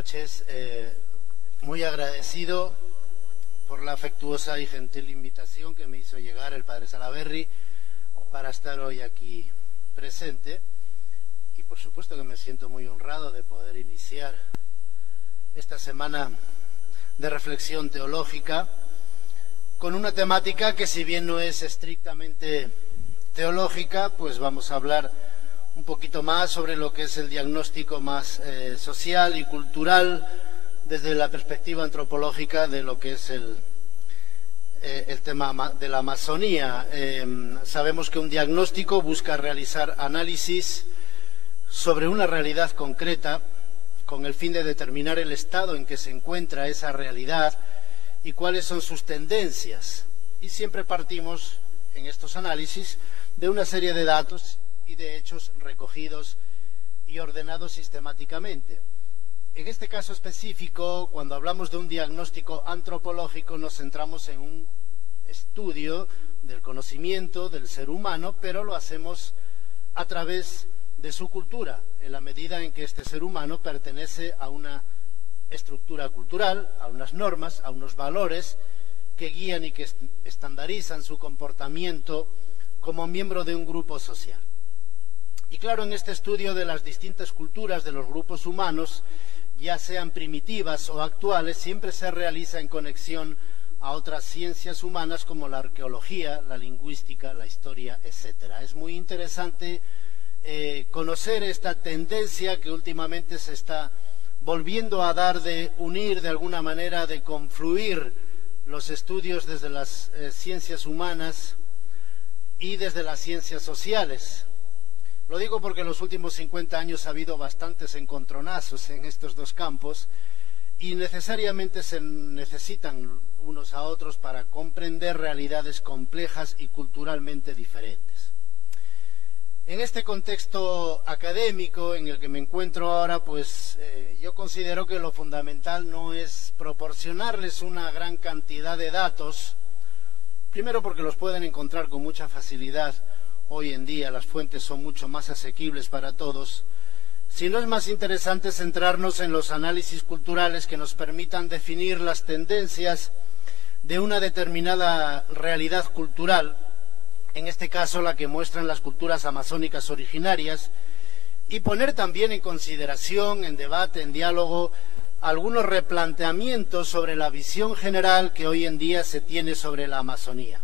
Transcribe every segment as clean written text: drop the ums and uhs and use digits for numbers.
noches. Muy agradecido por la afectuosa y gentil invitación que me hizo llegar el padre Salaverry para estar hoy aquí presente. Y por supuesto que me siento muy honrado de poder iniciar esta semana de reflexión teológica con una temática que, si bien no es estrictamente teológica, pues vamos a hablar un poquito más sobre lo que es el diagnóstico más social y cultural desde la perspectiva antropológica de lo que es el tema de la Amazonía. Sabemos que un diagnóstico busca realizar análisis sobre una realidad concreta con el fin de determinar el estado en que se encuentra esa realidad y cuáles son sus tendencias. Y siempre partimos en estos análisis de una serie de datos y de hechos recogidos y ordenados sistemáticamente. En este caso específico, cuando hablamos de un diagnóstico antropológico, nos centramos en un estudio del conocimiento del ser humano, pero lo hacemos a través de su cultura, en la medida en que este ser humano pertenece a una estructura cultural, a unas normas, a unos valores que guían y que estandarizan su comportamiento como miembro de un grupo social. Y claro, en este estudio de las distintas culturas de los grupos humanos, ya sean primitivas o actuales, siempre se realiza en conexión a otras ciencias humanas como la arqueología, la lingüística, la historia, etc. Es muy interesante conocer esta tendencia que últimamente se está volviendo a dar de unir de alguna manera, de confluir los estudios desde las ciencias humanas y desde las ciencias sociales. Lo digo porque en los últimos 50 años ha habido bastantes encontronazos en estos dos campos y necesariamente se necesitan unos a otros para comprender realidades complejas y culturalmente diferentes. En este contexto académico en el que me encuentro ahora, pues yo considero que lo fundamental no es proporcionarles una gran cantidad de datos, primero porque los pueden encontrar con mucha facilidad. Hoy en día las fuentes son mucho más asequibles para todos, sino es más interesante centrarnos en los análisis culturales que nos permitan definir las tendencias de una determinada realidad cultural, en este caso la que muestran las culturas amazónicas originarias, y poner también en consideración, en debate, en diálogo, algunos replanteamientos sobre la visión general que hoy en día se tiene sobre la Amazonía.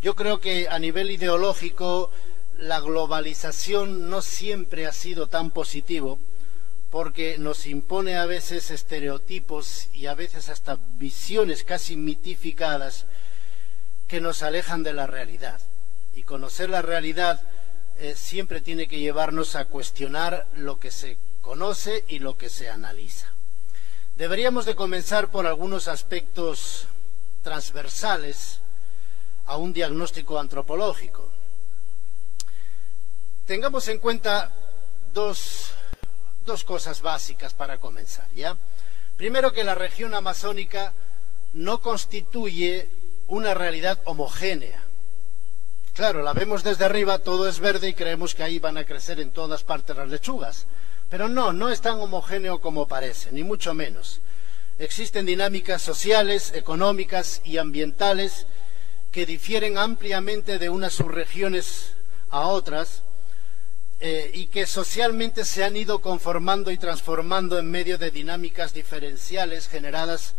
Yo creo que a nivel ideológico la globalización no siempre ha sido tan positivo porque nos impone a veces estereotipos y a veces hasta visiones casi mitificadas que nos alejan de la realidad. Y conocer la realidad siempre tiene que llevarnos a cuestionar lo que se conoce y lo que se analiza. Deberíamos de comenzar por algunos aspectos transversales a un diagnóstico antropológico. Tengamos en cuenta dos cosas básicas para comenzar, ¿ya? Primero, que la región amazónica no constituye una realidad homogénea. Claro, la vemos desde arriba, todo es verde y creemos que ahí van a crecer en todas partes las lechugas. Pero no es tan homogéneo como parece, ni mucho menos. Existen dinámicas sociales, económicas y ambientales que difieren ampliamente de unas subregiones a otras y que socialmente se han ido conformando y transformando en medio de dinámicas diferenciales generadas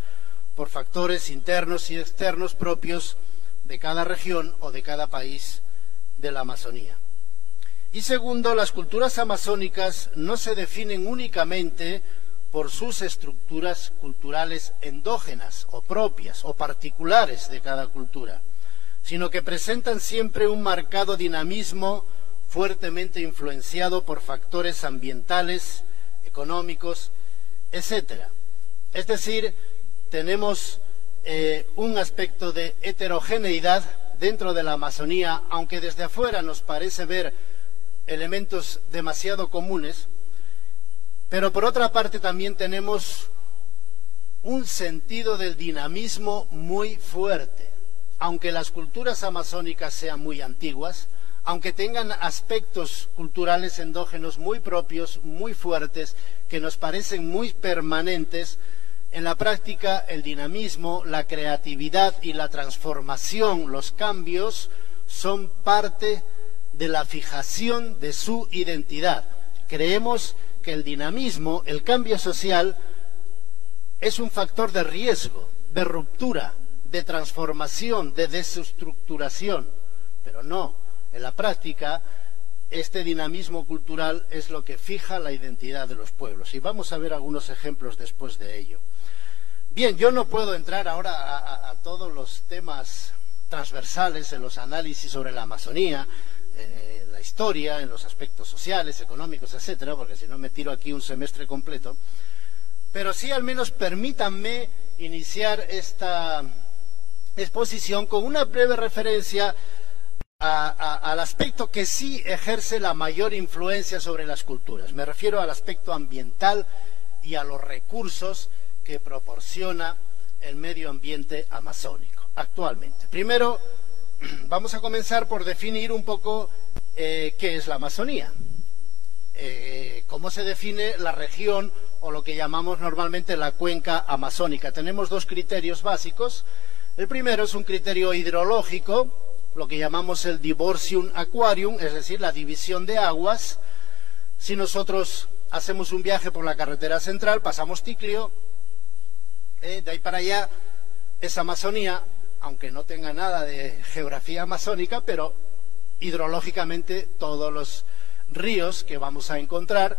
por factores internos y externos propios de cada región o de cada país de la Amazonía. Y segundo, las culturas amazónicas no se definen únicamente por sus estructuras culturales endógenas o propias o particulares de cada cultura, sino que presentan siempre un marcado dinamismo fuertemente influenciado por factores ambientales, económicos, etc. Es decir, tenemos un aspecto de heterogeneidad dentro de la Amazonía, aunque desde afuera nos parece ver elementos demasiado comunes, pero por otra parte también tenemos un sentido del dinamismo muy fuerte. Aunque las culturas amazónicas sean muy antiguas, aunque tengan aspectos culturales endógenos muy propios, muy fuertes, que nos parecen muy permanentes, en la práctica el dinamismo, la creatividad y la transformación, los cambios, son parte de la fijación de su identidad. Creemos que el dinamismo, el cambio social, es un factor de riesgo, de ruptura, de transformación, de desestructuración, pero no. En la práctica, este dinamismo cultural es lo que fija la identidad de los pueblos. Y vamos a ver algunos ejemplos después de ello. Bien, yo no puedo entrar ahora a todos los temas transversales en los análisis sobre la Amazonía, la historia, en los aspectos sociales, económicos, etcétera, porque si no me tiro aquí un semestre completo. Pero sí, al menos permítanme iniciar esta exposición con una breve referencia al aspecto que sí ejerce la mayor influencia sobre las culturas. Me refiero al aspecto ambiental y a los recursos que proporciona el medio ambiente amazónico actualmente. Primero, vamos a comenzar por definir un poco qué es la Amazonía, cómo se define la región o lo que llamamos normalmente la cuenca amazónica. Tenemos dos criterios básicos. El primero es un criterio hidrológico, lo que llamamos el divortium aquarium, es decir, la división de aguas. Si nosotros hacemos un viaje por la carretera central, pasamos Ticlio, de ahí para allá es Amazonía, aunque no tenga nada de geografía amazónica, pero hidrológicamente todos los ríos que vamos a encontrar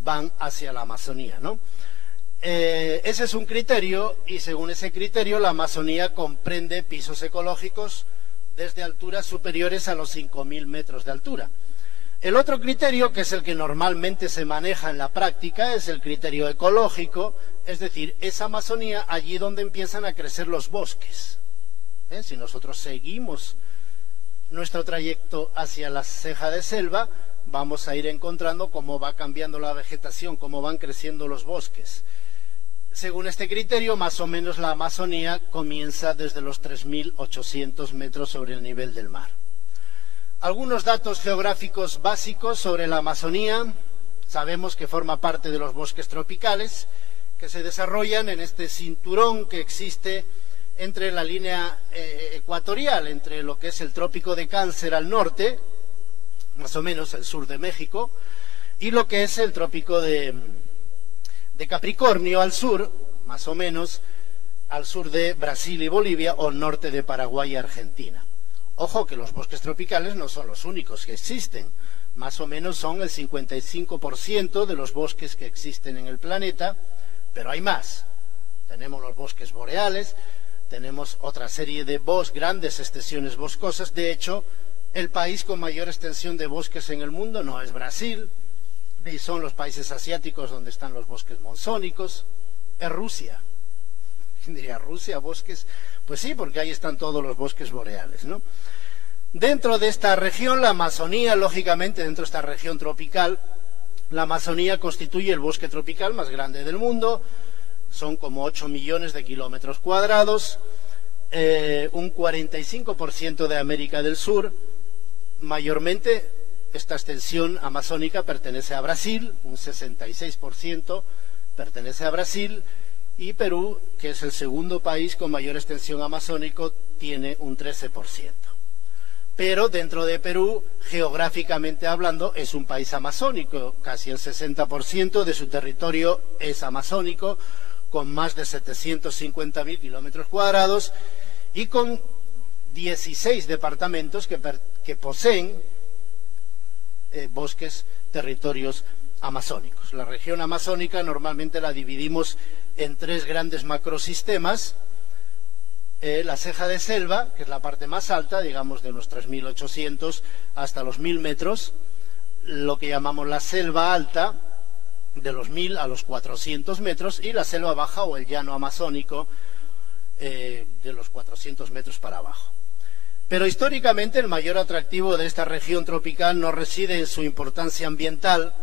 van hacia la Amazonía, ¿no? Ese es un criterio, y según ese criterio la Amazonía comprende pisos ecológicos desde alturas superiores a los 5.000 metros de altura. El otro criterio, que es el que normalmente se maneja en la práctica, es el criterio ecológico, es decir, es Amazonía allí donde empiezan a crecer los bosques. Si nosotros seguimos nuestro trayecto hacia la ceja de selva, vamos a ir encontrando cómo va cambiando la vegetación, cómo van creciendo los bosques. Según este criterio, más o menos la Amazonía comienza desde los 3.800 metros sobre el nivel del mar. Algunos datos geográficos básicos sobre la Amazonía. Sabemos que forma parte de los bosques tropicales, que se desarrollan en este cinturón que existe entre la línea ecuatorial, entre lo que es el Trópico de Cáncer al norte, más o menos el sur de México, y lo que es el Trópico de Capricornio al sur, más o menos al sur de Brasil y Bolivia, o al norte de Paraguay y Argentina. Ojo que los bosques tropicales no son los únicos que existen, más o menos son el 55% de los bosques que existen en el planeta, pero hay más. Tenemos los bosques boreales, tenemos otra serie de grandes extensiones boscosas. De hecho, el país con mayor extensión de bosques en el mundo no es Brasil, ni son los países asiáticos donde están los bosques monzónicos, es Rusia. ¿Quién diría Rusia, bosques? Pues sí, porque ahí están todos los bosques boreales, ¿no? Dentro de esta región, la Amazonía, lógicamente, dentro de esta región tropical, la Amazonía constituye el bosque tropical más grande del mundo. Son como 8 millones de kilómetros cuadrados, un 45% de América del Sur. Mayormente esta extensión amazónica pertenece a Brasil, un 66% pertenece a Brasil, y Perú, que es el segundo país con mayor extensión amazónico, tiene un 13%. Pero dentro de Perú, geográficamente hablando, es un país amazónico, casi el 60% de su territorio es amazónico, con más de 750.000 kilómetros cuadrados y con 16 departamentos que poseen bosques, territorios amazónicos. La región amazónica normalmente la dividimos en 3 grandes macrosistemas. La ceja de selva, que es la parte más alta, digamos de los 3.800 hasta los 1.000 metros, lo que llamamos la selva alta, de los 1.000 a los 400 metros, y la selva baja o el llano amazónico, de los 400 metros para abajo. Pero históricamente el mayor atractivo de esta región tropical no reside en su importancia ambiental,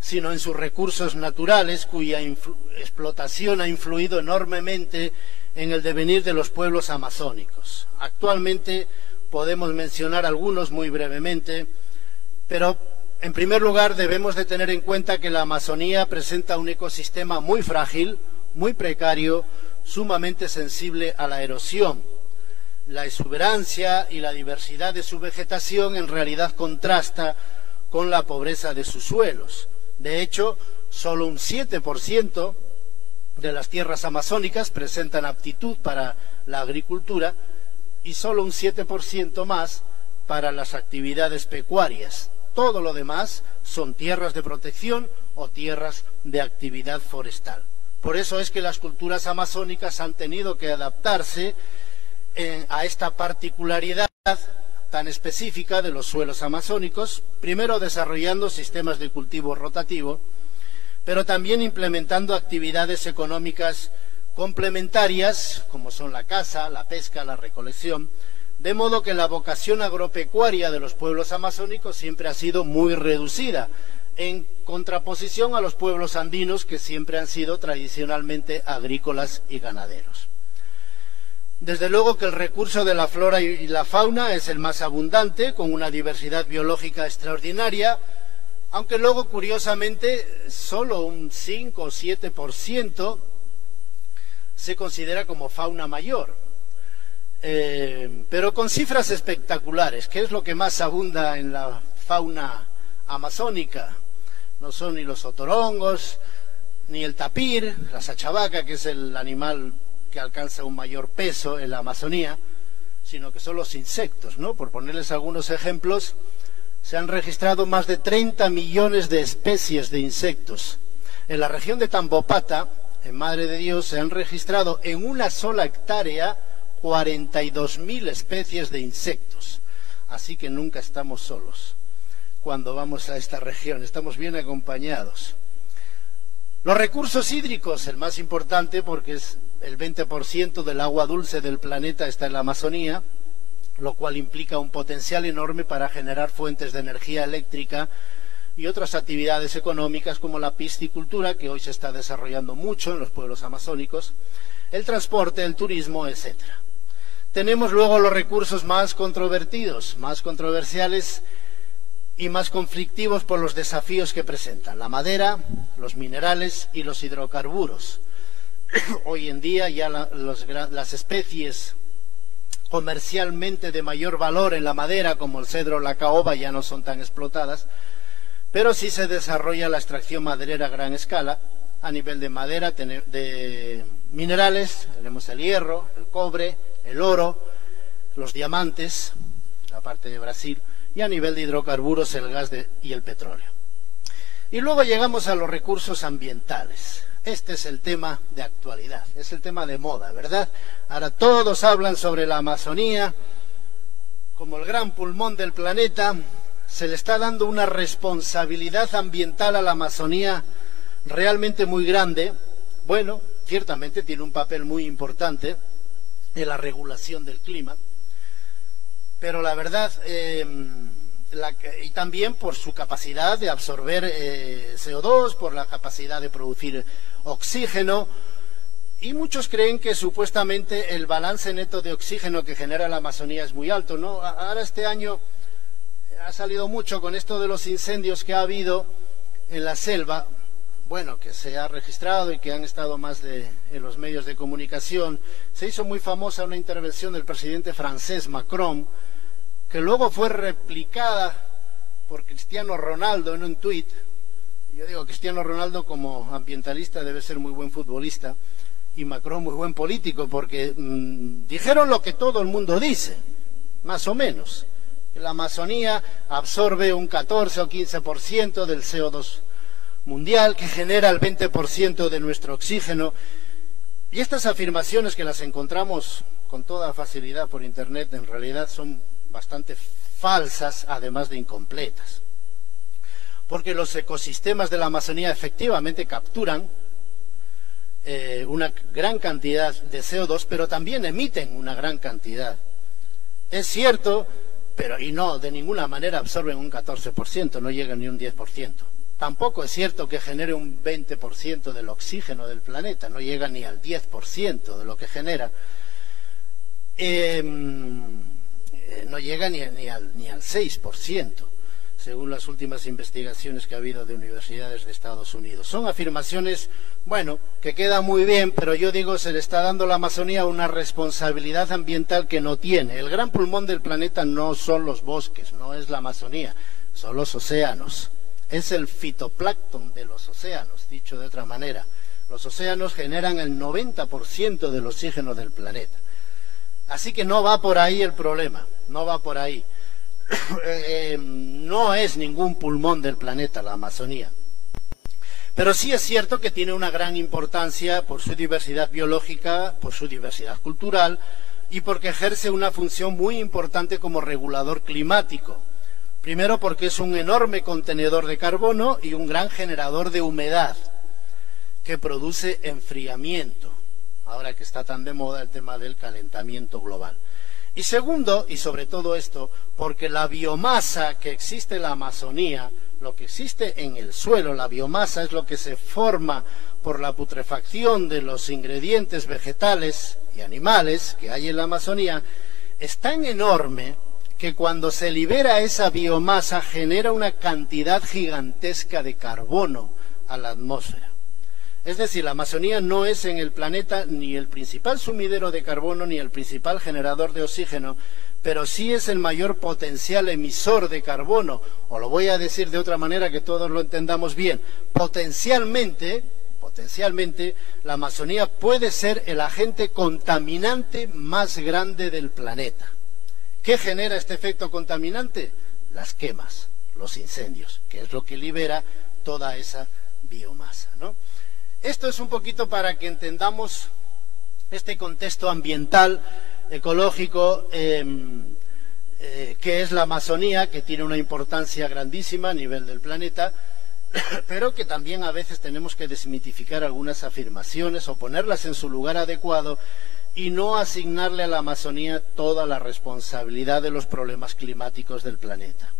sino en sus recursos naturales, cuya explotación ha influido enormemente en el devenir de los pueblos amazónicos. Actualmente podemos mencionar algunos muy brevemente, pero en primer lugar debemos de tener en cuenta que la Amazonía presenta un ecosistema muy frágil, muy precario, sumamente sensible a la erosión. La exuberancia y la diversidad de su vegetación en realidad contrasta con la pobreza de sus suelos. De hecho, solo un 7% de las tierras amazónicas presentan aptitud para la agricultura y solo un 7% más para las actividades pecuarias. Todo lo demás son tierras de protección o tierras de actividad forestal. Por eso es que las culturas amazónicas han tenido que adaptarse a esta particularidad tan específica de los suelos amazónicos, primero desarrollando sistemas de cultivo rotativo, pero también implementando actividades económicas complementarias, como son la caza, la pesca, la recolección, de modo que la vocación agropecuaria de los pueblos amazónicos siempre ha sido muy reducida, en contraposición a los pueblos andinos que siempre han sido tradicionalmente agrícolas y ganaderos. Desde luego que el recurso de la flora y la fauna es el más abundante, con una diversidad biológica extraordinaria, aunque luego, curiosamente, solo un 5 o 7% se considera como fauna mayor. Pero con cifras espectaculares. ¿Qué es lo que más abunda en la fauna amazónica? No son ni los otorongos, ni el tapir, la sachavaca, que es el animal que alcanza un mayor peso en la Amazonía, sino que son los insectos, ¿no? Por ponerles algunos ejemplos, se han registrado más de 30 millones de especies de insectos. En la región de Tambopata, en Madre de Dios, se han registrado en una sola hectárea 42.000 especies de insectos. Así que nunca estamos solos cuando vamos a esta región, estamos bien acompañados. Los recursos hídricos, el más importante porque es el 20% del agua dulce del planeta está en la Amazonía, lo cual implica un potencial enorme para generar fuentes de energía eléctrica y otras actividades económicas como la piscicultura, que hoy se está desarrollando mucho en los pueblos amazónicos, el transporte, el turismo, etc. Tenemos luego los recursos más controvertidos, más controversiales y más conflictivos por los desafíos que presentan: la madera, los minerales y los hidrocarburos. Hoy en día ya las especies comercialmente de mayor valor en la madera, como el cedro o la caoba, ya no son tan explotadas, pero sí se desarrolla la extracción maderera a gran escala. A nivel de madera, de minerales, tenemos el hierro, el cobre, el oro, los diamantes, la parte de Brasil, y a nivel de hidrocarburos el gas y el petróleo. Y luego llegamos a los recursos ambientales. Este es el tema de actualidad, es el tema de moda, ¿verdad? Ahora todos hablan sobre la Amazonía como el gran pulmón del planeta. Se le está dando una responsabilidad ambiental a la Amazonía realmente muy grande. Bueno, ciertamente tiene un papel muy importante en la regulación del clima, pero la verdad, y también por su capacidad de absorber CO2, por la capacidad de producir oxígeno, y muchos creen que supuestamente el balance neto de oxígeno que genera la Amazonía es muy alto, ¿no? Ahora este año ha salido mucho con esto de los incendios que ha habido en la selva, bueno, que se ha registrado y que han estado más en los medios de comunicación. Se hizo muy famosa una intervención del presidente francés Macron, que luego fue replicada por Cristiano Ronaldo en un tuit. Yo digo, Cristiano Ronaldo como ambientalista debe ser muy buen futbolista y Macron muy buen político, porque dijeron lo que todo el mundo dice, más o menos. La Amazonía absorbe un 14 o 15% del CO2 mundial, que genera el 20% de nuestro oxígeno. Y estas afirmaciones, que las encontramos con toda facilidad por Internet, en realidad son bastante falsas, además de incompletas. Porque los ecosistemas de la Amazonía efectivamente capturan una gran cantidad de CO2, pero también emiten una gran cantidad. Es cierto, pero y no, de ninguna manera absorben un 14%, no llegan ni un 10%. Tampoco es cierto que genere un 20% del oxígeno del planeta, no llega ni al 10% de lo que genera. no llega ni al 6%, según las últimas investigaciones que ha habido de universidades de Estados Unidos. Son afirmaciones, bueno, que quedan muy bien, pero yo digo, se le está dando a la Amazonía una responsabilidad ambiental que no tiene. El gran pulmón del planeta no son los bosques, no es la Amazonía, son los océanos. Es el fitoplancton de los océanos, dicho de otra manera. Los océanos generan el 90% del oxígeno del planeta. Así que no va por ahí el problema, no va por ahí. No es ningún pulmón del planeta la Amazonía. Pero sí es cierto que tiene una gran importancia por su diversidad biológica, por su diversidad cultural y porque ejerce una función muy importante como regulador climático. Primero porque es un enorme contenedor de carbono y un gran generador de humedad que produce enfriamiento, ahora que está tan de moda el tema del calentamiento global. Y segundo, y sobre todo esto, porque la biomasa que existe en la Amazonía, lo que existe en el suelo, la biomasa es lo que se forma por la putrefacción de los ingredientes vegetales y animales que hay en la Amazonía, es tan enorme que cuando se libera esa biomasa genera una cantidad gigantesca de carbono a la atmósfera. Es decir, la Amazonía no es en el planeta ni el principal sumidero de carbono ni el principal generador de oxígeno, pero sí es el mayor potencial emisor de carbono, o lo voy a decir de otra manera que todos lo entendamos bien. Potencialmente, la Amazonía puede ser el agente contaminante más grande del planeta. ¿Qué genera este efecto contaminante? Las quemas, los incendios, que es lo que libera toda esa biomasa, ¿no? Esto es un poquito para que entendamos este contexto ambiental, ecológico, que es la Amazonía, que tiene una importancia grandísima a nivel del planeta, pero que también a veces tenemos que desmitificar algunas afirmaciones o ponerlas en su lugar adecuado y no asignarle a la Amazonía toda la responsabilidad de los problemas climáticos del planeta.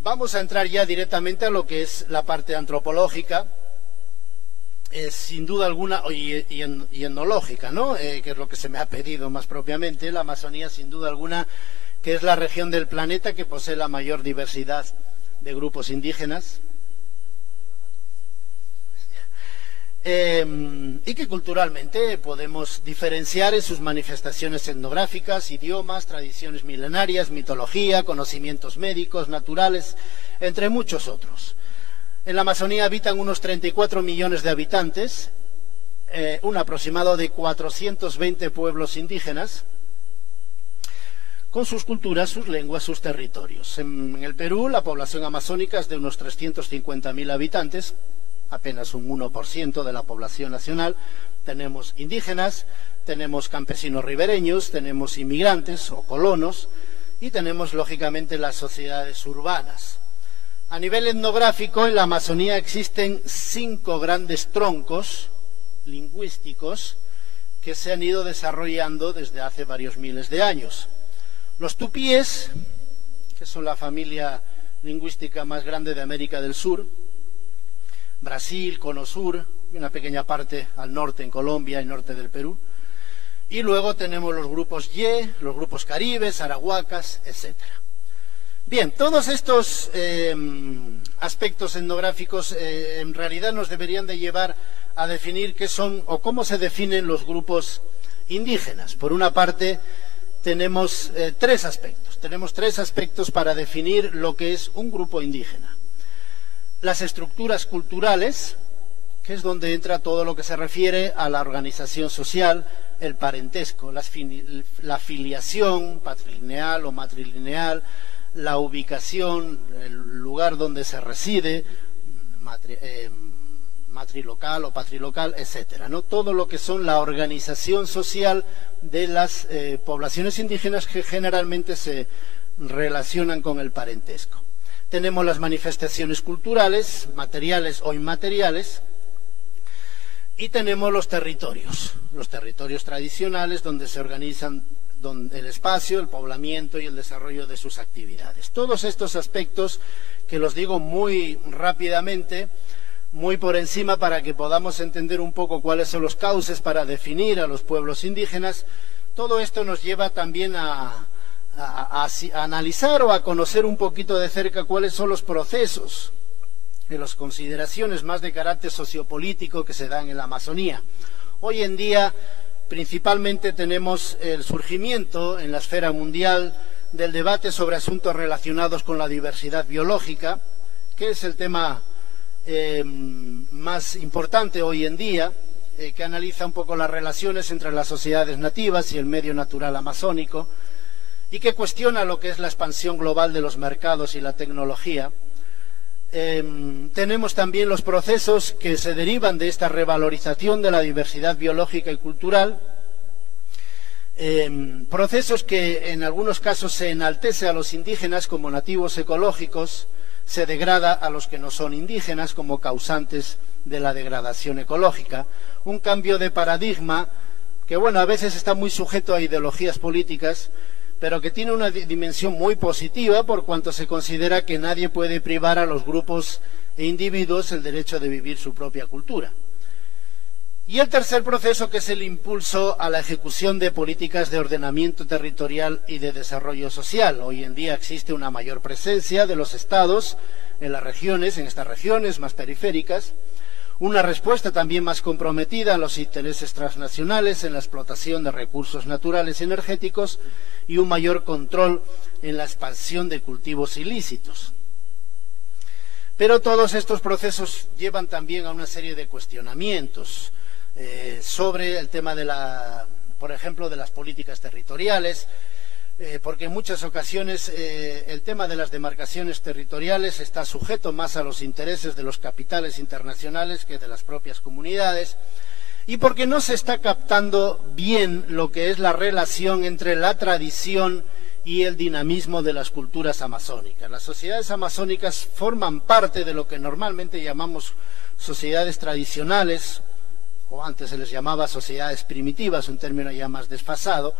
Vamos a entrar ya directamente a lo que es la parte antropológica, sin duda alguna, y etnológica, ¿no? Que es lo que se me ha pedido más propiamente. La Amazonía, sin duda alguna, que es la región del planeta que posee la mayor diversidad de grupos indígenas, y que culturalmente podemos diferenciar en sus manifestaciones etnográficas, idiomas, tradiciones milenarias, mitología, conocimientos médicos, naturales, entre muchos otros. En la Amazonía habitan unos 34 millones de habitantes, un aproximado de 420 pueblos indígenas, con sus culturas, sus lenguas, sus territorios. En el Perú, la población amazónica es de unos 350.000 habitantes, apenas un 1% de la población nacional. Tenemos indígenas, tenemos campesinos ribereños, tenemos inmigrantes o colonos y tenemos, lógicamente, las sociedades urbanas. A nivel etnográfico, en la Amazonía existen 5 grandes troncos lingüísticos que se han ido desarrollando desde hace varios miles de años. Los tupíes, que son la familia lingüística más grande de América del Sur, Brasil, Cono Sur, y una pequeña parte al norte en Colombia y norte del Perú. Y luego tenemos los grupos Ye, los grupos caribes, arahuacas, etcétera. Bien, todos estos aspectos etnográficos en realidad nos deberían de llevar a definir qué son o cómo se definen los grupos indígenas. Por una parte, tenemos tres aspectos para definir lo que es un grupo indígena. Las estructuras culturales, que es donde entra todo lo que se refiere a la organización social, el parentesco, la filiación patrilineal o matrilineal, la ubicación, el lugar donde se reside, matrilocal o patrilocal, etcétera, ¿no? Todo lo que son la organización social de las poblaciones indígenas que generalmente se relacionan con el parentesco. Tenemos las manifestaciones culturales, materiales o inmateriales, y tenemos los territorios tradicionales donde se organizan el espacio, el poblamiento y el desarrollo de sus actividades. Todos estos aspectos, que los digo muy rápidamente, muy por encima, para que podamos entender un poco cuáles son los cauces para definir a los pueblos indígenas, todo esto nos lleva también a a analizar o a conocer un poquito de cerca cuáles son los procesos de las consideraciones más de carácter sociopolítico que se dan en la Amazonía. Hoy en día, principalmente tenemos el surgimiento en la esfera mundial del debate sobre asuntos relacionados con la diversidad biológica, que es el tema más importante hoy en día, que analiza un poco las relaciones entre las sociedades nativas y el medio natural amazónico, y que cuestiona lo que es la expansión global de los mercados y la tecnología. Tenemos también los procesos que se derivan de esta revalorización de la diversidad biológica y cultural, procesos que en algunos casos se enaltece a los indígenas como nativos ecológicos, se degrada a los que no son indígenas como causantes de la degradación ecológica. Un cambio de paradigma que, bueno, a veces está muy sujeto a ideologías políticas, pero que tiene una dimensión muy positiva por cuanto se considera que nadie puede privar a los grupos e individuos el derecho de vivir su propia cultura. Y el tercer proceso, que es el impulso a la ejecución de políticas de ordenamiento territorial y de desarrollo social. Hoy en día existe una mayor presencia de los estados en las regiones, en estas regiones más periféricas, una respuesta también más comprometida a los intereses transnacionales en la explotación de recursos naturales y energéticos y un mayor control en la expansión de cultivos ilícitos. Pero todos estos procesos llevan también a una serie de cuestionamientos sobre el tema de por ejemplo, de las políticas territoriales, porque en muchas ocasiones el tema de las demarcaciones territoriales está sujeto más a los intereses de los capitales internacionales que de las propias comunidades, y porque no se está captando bien lo que es la relación entre la tradición y el dinamismo de las culturas amazónicas. Las sociedades amazónicas forman parte de lo que normalmente llamamos sociedades tradicionales, o antes se les llamaba sociedades primitivas, un término ya más desfasado,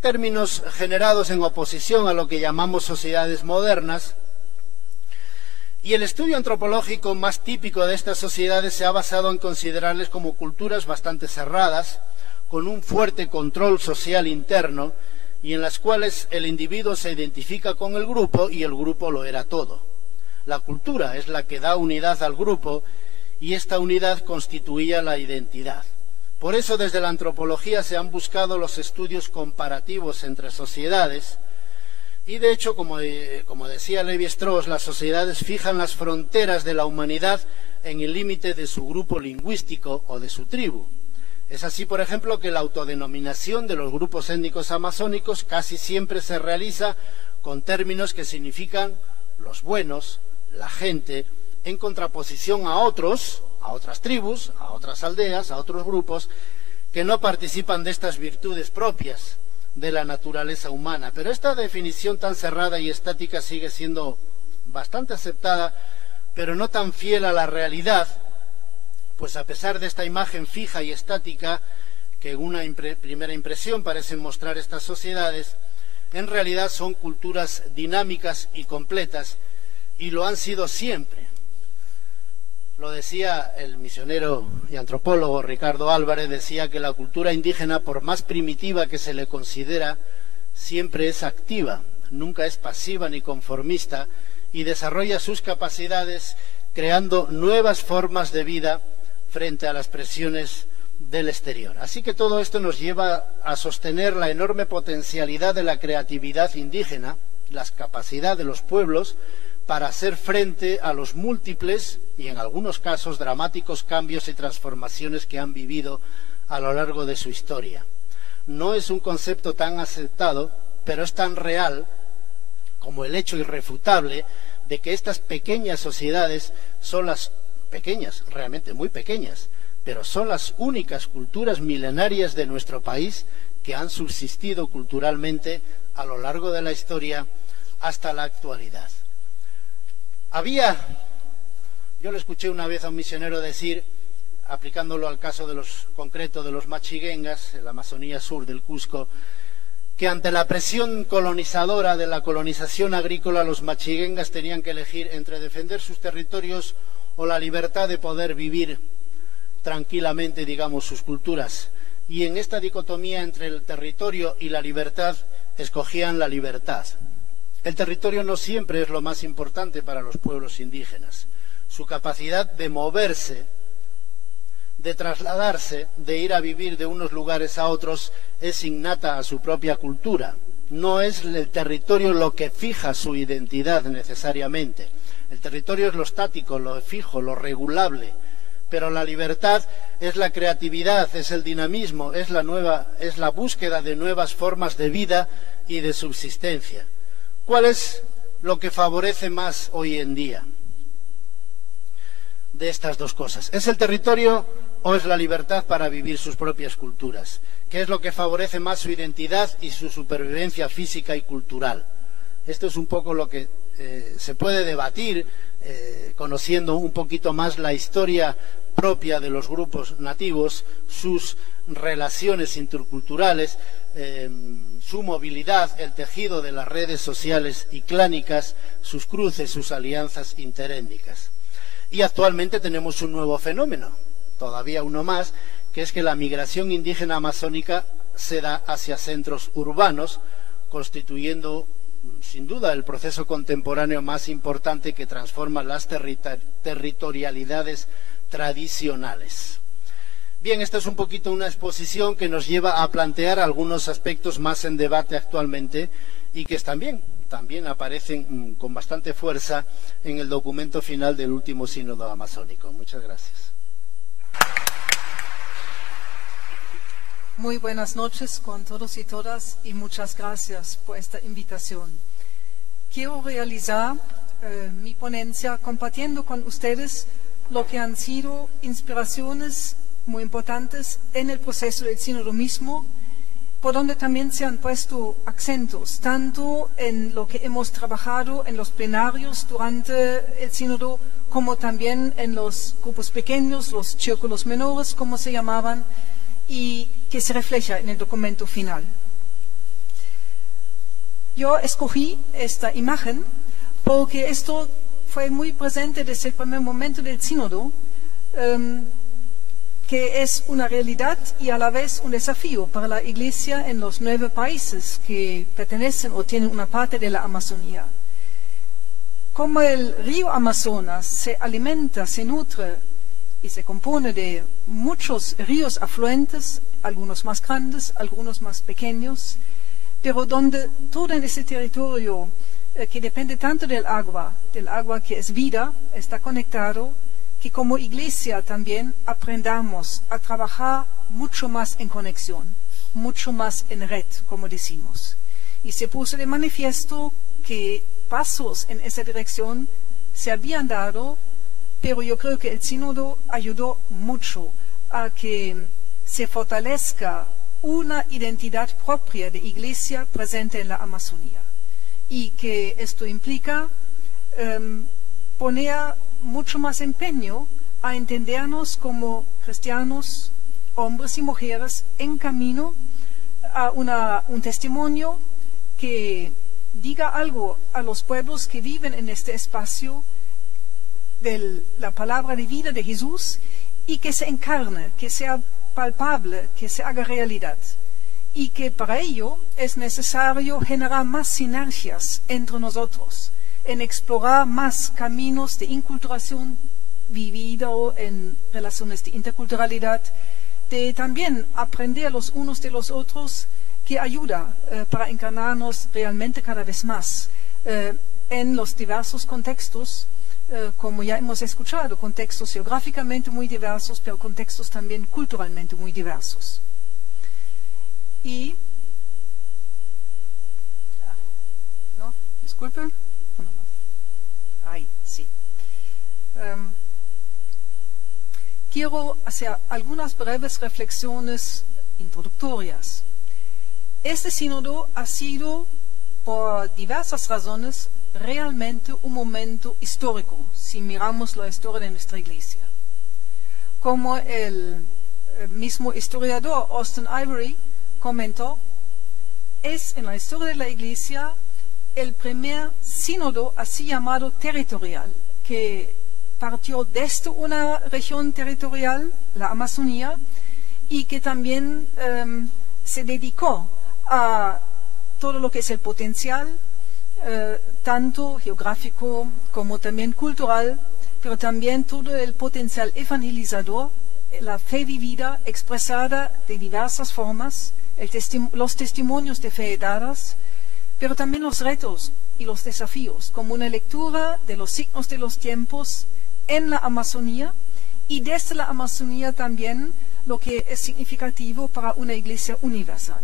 términos generados en oposición a lo que llamamos sociedades modernas. Y el estudio antropológico más típico de estas sociedades se ha basado en considerarles como culturas bastante cerradas, con un fuerte control social interno, y en las cuales el individuo se identifica con el grupo y el grupo lo era todo. La cultura es la que da unidad al grupo y esta unidad constituía la identidad. Por eso desde la antropología se han buscado los estudios comparativos entre sociedades y de hecho, como decía Levi-Strauss, las sociedades fijan las fronteras de la humanidad en el límite de su grupo lingüístico o de su tribu. Es así, por ejemplo, que la autodenominación de los grupos étnicos amazónicos casi siempre se realiza con términos que significan los buenos, la gente, en contraposición a otras tribus, a otras aldeas, a otros grupos que no participan de estas virtudes propias de la naturaleza humana. Pero esta definición tan cerrada y estática sigue siendo bastante aceptada, pero no tan fiel a la realidad, pues a pesar de esta imagen fija y estática que en una primera impresión parecen mostrar estas sociedades, en realidad son culturas dinámicas y completas, y lo han sido siempre. Lo decía el misionero y antropólogo Ricardo Álvarez, decía que la cultura indígena, por más primitiva que se le considera, siempre es activa, nunca es pasiva ni conformista, y desarrolla sus capacidades creando nuevas formas de vida frente a las presiones del exterior. Así que todo esto nos lleva a sostener la enorme potencialidad de la creatividad indígena, las capacidades de los pueblos para hacer frente a los múltiples y en algunos casos dramáticos cambios y transformaciones que han vivido a lo largo de su historia. No es un concepto tan aceptado, pero es tan real como el hecho irrefutable de que estas pequeñas sociedades son las pequeñas, realmente muy pequeñas, pero son las únicas culturas milenarias de nuestro país que han subsistido culturalmente a lo largo de la historia hasta la actualidad. Yo le escuché una vez a un misionero decir, aplicándolo al caso concreto de los machiguengas, en la Amazonía sur del Cusco, que ante la presión colonizadora de la colonización agrícola, los machiguengas tenían que elegir entre defender sus territorios o la libertad de poder vivir tranquilamente, digamos, sus culturas. Y en esta dicotomía entre el territorio y la libertad, escogían la libertad. El territorio no siempre es lo más importante para los pueblos indígenas. Su capacidad de moverse, de trasladarse, de ir a vivir de unos lugares a otros, es innata a su propia cultura. No es el territorio lo que fija su identidad necesariamente. El territorio es lo estático, lo fijo, lo regulable. Pero la libertad es la creatividad, es el dinamismo, es la búsqueda de nuevas formas de vida y de subsistencia. ¿Cuál es lo que favorece más hoy en día de estas dos cosas? ¿Es el territorio o es la libertad para vivir sus propias culturas? ¿Qué es lo que favorece más su identidad y su supervivencia física y cultural? Esto es un poco lo que se puede debatir conociendo un poquito más la historia propia de los grupos nativos, sus relaciones interculturales, su movilidad, el tejido de las redes sociales y clánicas, sus cruces, sus alianzas interétnicas. Y actualmente tenemos un nuevo fenómeno, todavía uno más, que es que la migración indígena amazónica se da hacia centros urbanos, constituyendo sin duda el proceso contemporáneo más importante que transforma las territorialidades tradicionales. Bien, esta es un poquito una exposición que nos lleva a plantear algunos aspectos más en debate actualmente y que también aparecen con bastante fuerza en el documento final del último sínodo amazónico. Muchas gracias. Muy buenas noches con todos y todas y muchas gracias por esta invitación. Quiero realizar mi ponencia compartiendo con ustedes lo que han sido inspiraciones muy importantes en el proceso del sínodo mismo, por donde también se han puesto acentos, tanto en lo que hemos trabajado en los plenarios durante el sínodo, como también en los grupos pequeños, los círculos menores, como se llamaban, y que se refleja en el documento final. Yo escogí esta imagen porque esto fue muy presente desde el primer momento del sínodo, que es una realidad y a la vez un desafío para la Iglesia en los 9 países que pertenecen o tienen una parte de la Amazonía. Como el río Amazonas se alimenta, se nutre y se compone de muchos ríos afluentes, algunos más grandes, algunos más pequeños, pero donde todo ese territorio que depende tanto del agua que es vida, está conectado, que como Iglesia también aprendamos a trabajar mucho más en conexión, mucho más en red, como decimos. Y se puso de manifiesto que pasos en esa dirección se habían dado, pero yo creo que el sínodo ayudó mucho a que se fortalezca una identidad propia de Iglesia presente en la Amazonía. Y que esto implica poner mucho más empeño a entendernos como cristianos, hombres y mujeres, en camino a un testimonio que diga algo a los pueblos que viven en este espacio de la palabra de vida de Jesús y que se encarne, que sea palpable, que se haga realidad. Y que para ello es necesario generar más sinergias entre nosotros, en explorar más caminos de inculturación vivido en relaciones de interculturalidad, de también aprender los unos de los otros, que ayuda para encarnarnos realmente cada vez más en los diversos contextos, como ya hemos escuchado, contextos geográficamente muy diversos, pero contextos también culturalmente muy diversos. Y, no, disculpe, ahí, sí. Quiero hacer algunas breves reflexiones introductorias. Este sínodo ha sido, por diversas razones, realmente un momento histórico, si miramos la historia de nuestra Iglesia. Como el mismo historiador Austin Ivory comentó, es en la historia de la Iglesia el primer sínodo así llamado territorial, que partió desde una región territorial, la Amazonía, y que también se dedicó a todo lo que es el potencial, tanto geográfico como también cultural, pero también todo el potencial evangelizador, la fe vivida expresada de diversas formas, los testimonios de fe dadas, pero también los retos y los desafíos, como una lectura de los signos de los tiempos en la Amazonía, y desde la Amazonía también lo que es significativo para una iglesia universal.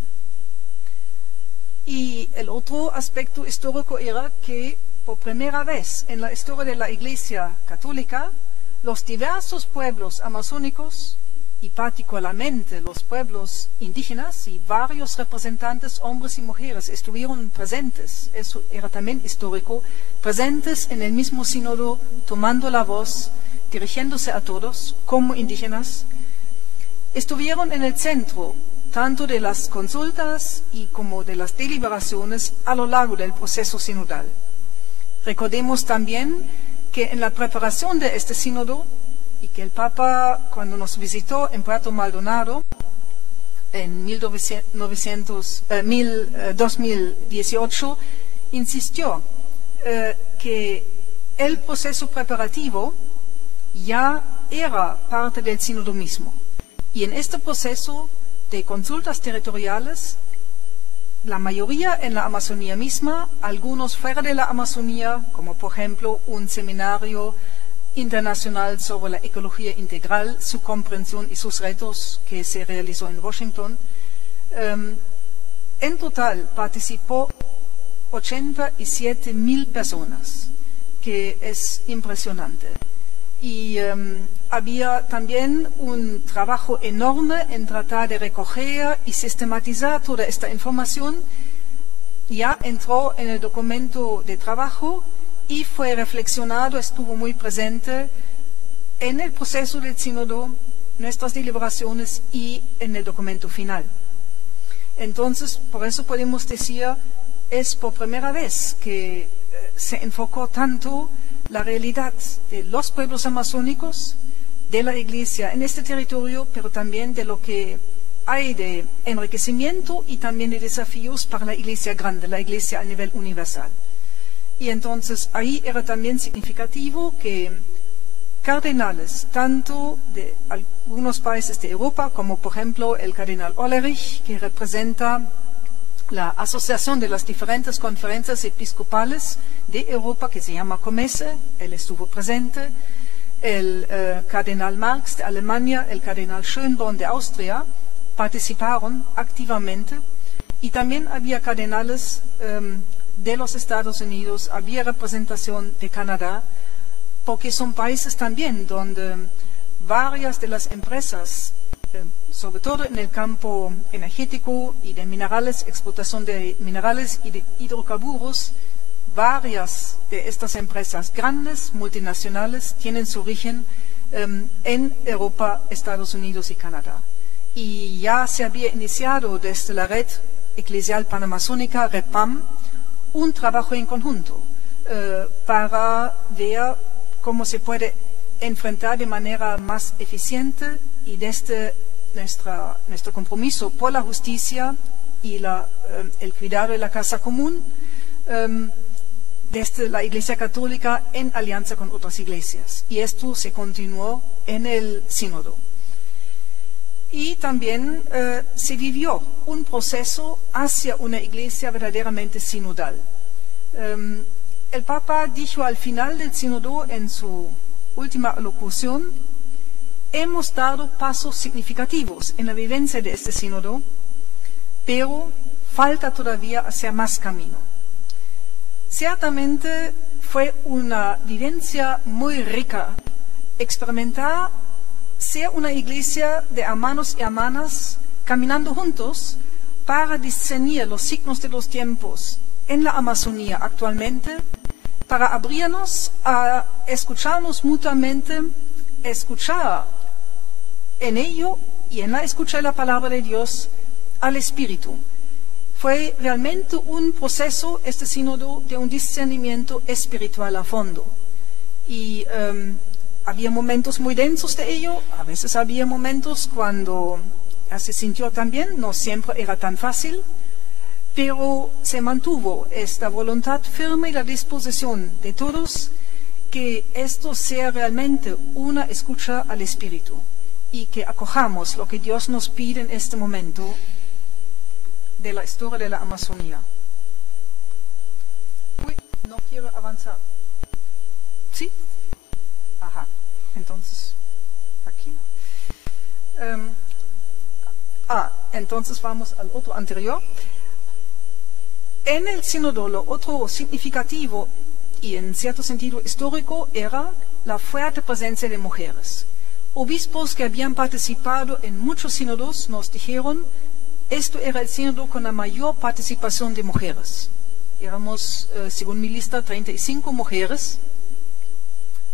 Y el otro aspecto histórico era que por primera vez en la historia de la Iglesia Católica, los diversos pueblos amazónicos y particularmente los pueblos indígenas y varios representantes, hombres y mujeres, estuvieron presentes, eso era también histórico, presentes en el mismo sínodo, tomando la voz, dirigiéndose a todos como indígenas, estuvieron en el centro tanto de las consultas y como de las deliberaciones a lo largo del proceso sinodal. Recordemos también que en la preparación de este sínodo, y que el Papa, cuando nos visitó en Puerto Maldonado en 2018, insistió que el proceso preparativo ya era parte del sínodo mismo. Y en este proceso de consultas territoriales, la mayoría en la Amazonía misma, algunos fuera de la Amazonía, como por ejemplo un seminario internacional sobre la ecología integral, su comprensión y sus retos que se realizó en Washington. En total participó 87.000 personas, que es impresionante. Y había también un trabajo enorme en tratar de recoger y sistematizar toda esta información. Ya entró en el documento de trabajo y fue reflexionado, estuvo muy presente en el proceso del sínodo, nuestras deliberaciones y en el documento final. Entonces, por eso podemos decir, es por primera vez que se enfocó tanto la realidad de los pueblos amazónicos, de la Iglesia en este territorio, pero también de lo que hay de enriquecimiento y también de desafíos para la Iglesia grande, la Iglesia a nivel universal. Y entonces ahí era también significativo que cardenales, tanto de algunos países de Europa, como por ejemplo el cardenal Ollerich, que representa la Asociación de las diferentes conferencias episcopales de Europa, que se llama COMESE, él estuvo presente, el cardenal Marx de Alemania, el cardenal Schönborn de Austria, participaron activamente, y también había cardenales de los Estados Unidos, había representación de Canadá, porque son países también donde varias de las empresas, sobre todo en el campo energético y de minerales, explotación de minerales y de hidrocarburos, varias de estas empresas grandes, multinacionales, tienen su origen en Europa, Estados Unidos y Canadá. Y ya se había iniciado desde la Red Eclesial Panamazónica, REPAM, un trabajo en conjunto para ver cómo se puede enfrentar de manera más eficiente y desde nuestro compromiso por la justicia y el cuidado de la casa común, desde la Iglesia Católica en alianza con otras iglesias. Y esto se continuó en el sínodo. Y también se vivió un proceso hacia una iglesia verdaderamente sinodal. El Papa dijo al final del sínodo en su última alocución: hemos dado pasos significativos en la vivencia de este sínodo, pero falta todavía hacer más camino. Ciertamente fue una vivencia muy rica experimentar ser una iglesia de hermanos y hermanas caminando juntos para discernir los signos de los tiempos en la Amazonía actualmente, para abrirnos a escucharnos mutuamente, escuchar en ello y en la escucha de la palabra de Dios al Espíritu. Fue realmente un proceso, este sínodo, de un discernimiento espiritual a fondo. Y había momentos muy densos de ello, a veces había momentos cuando se sintió también, no siempre era tan fácil, pero se mantuvo esta voluntad firme y la disposición de todos que esto sea realmente una escucha al Espíritu y que acojamos lo que Dios nos pide en este momento de la historia de la Amazonía. Uy, no quiero avanzar. ¿Sí? Ajá, entonces, aquí no. Entonces vamos al otro anterior. En el sínodo lo otro significativo y en cierto sentido histórico era la fuerte presencia de mujeres. Obispos que habían participado en muchos sínodos nos dijeron, esto era el sínodo con la mayor participación de mujeres. Éramos, según mi lista, 35 mujeres.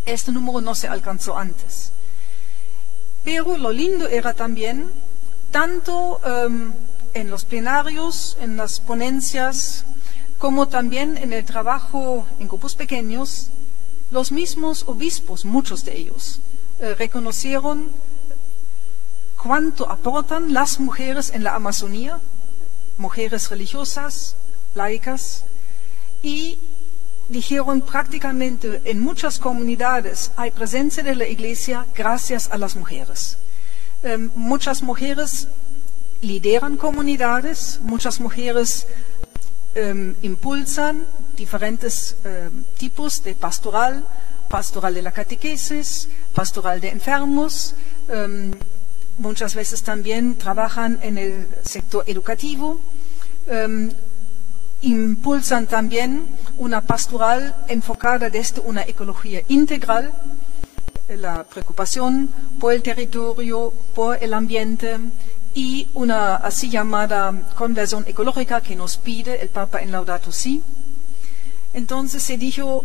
Este número no se alcanzó antes. Pero lo lindo era también, tanto en los plenarios, en las ponencias, como también en el trabajo en grupos pequeños, los mismos obispos, muchos de ellos, reconocieron cuánto aportan las mujeres en la Amazonía, mujeres religiosas, laicas, y dijeron prácticamente en muchas comunidades hay presencia de la Iglesia gracias a las mujeres. Muchas mujeres lideran comunidades, muchas mujeres impulsan diferentes tipos de pastoral de la catequesis, pastoral de enfermos, muchas veces también trabajan en el sector educativo, impulsan también una pastoral enfocada desde una ecología integral, la preocupación por el territorio, por el ambiente y una así llamada conversión ecológica que nos pide el Papa en Laudato Si. Entonces se dijo,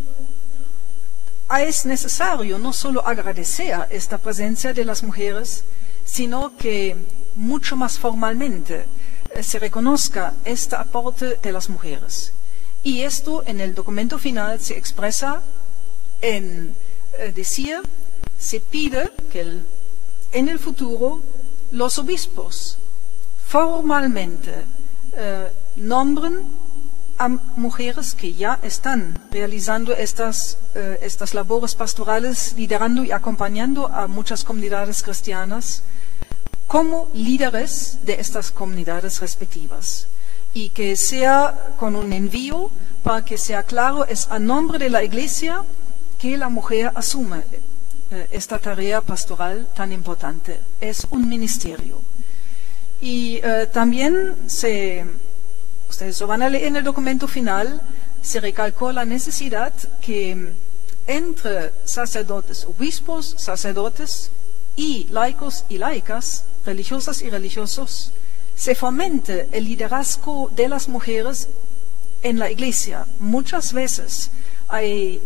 es necesario no solo agradecer esta presencia de las mujeres, sino que mucho más formalmente se reconozca este aporte de las mujeres. Y esto en el documento final se expresa en decir, se pide que en el futuro los obispos formalmente nombren a mujeres que ya están realizando estas labores pastorales, liderando y acompañando a muchas comunidades cristianas como líderes de estas comunidades respectivas. Y que sea con un envío para que sea claro, es a nombre de la Iglesia que la mujer asume esta tarea pastoral tan importante. Es un ministerio. Y también ustedes lo van a leer en el documento final, se recalcó la necesidad que entre sacerdotes, obispos, sacerdotes y laicos y laicas, religiosas y religiosos, se fomente el liderazgo de las mujeres en la Iglesia. Muchas veces hay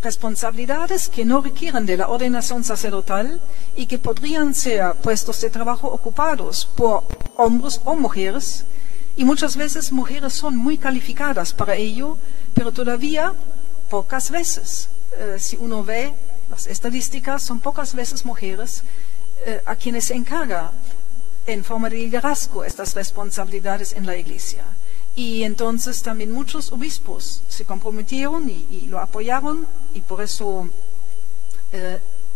responsabilidades que no requieren de la ordenación sacerdotal y que podrían ser puestos de trabajo ocupados por hombres o mujeres, y muchas veces mujeres son muy calificadas para ello, pero todavía pocas veces, si uno ve las estadísticas, son pocas veces mujeres a quienes se encarga en forma de liderazgo estas responsabilidades en la Iglesia. Y entonces también muchos obispos se comprometieron y lo apoyaron, y por eso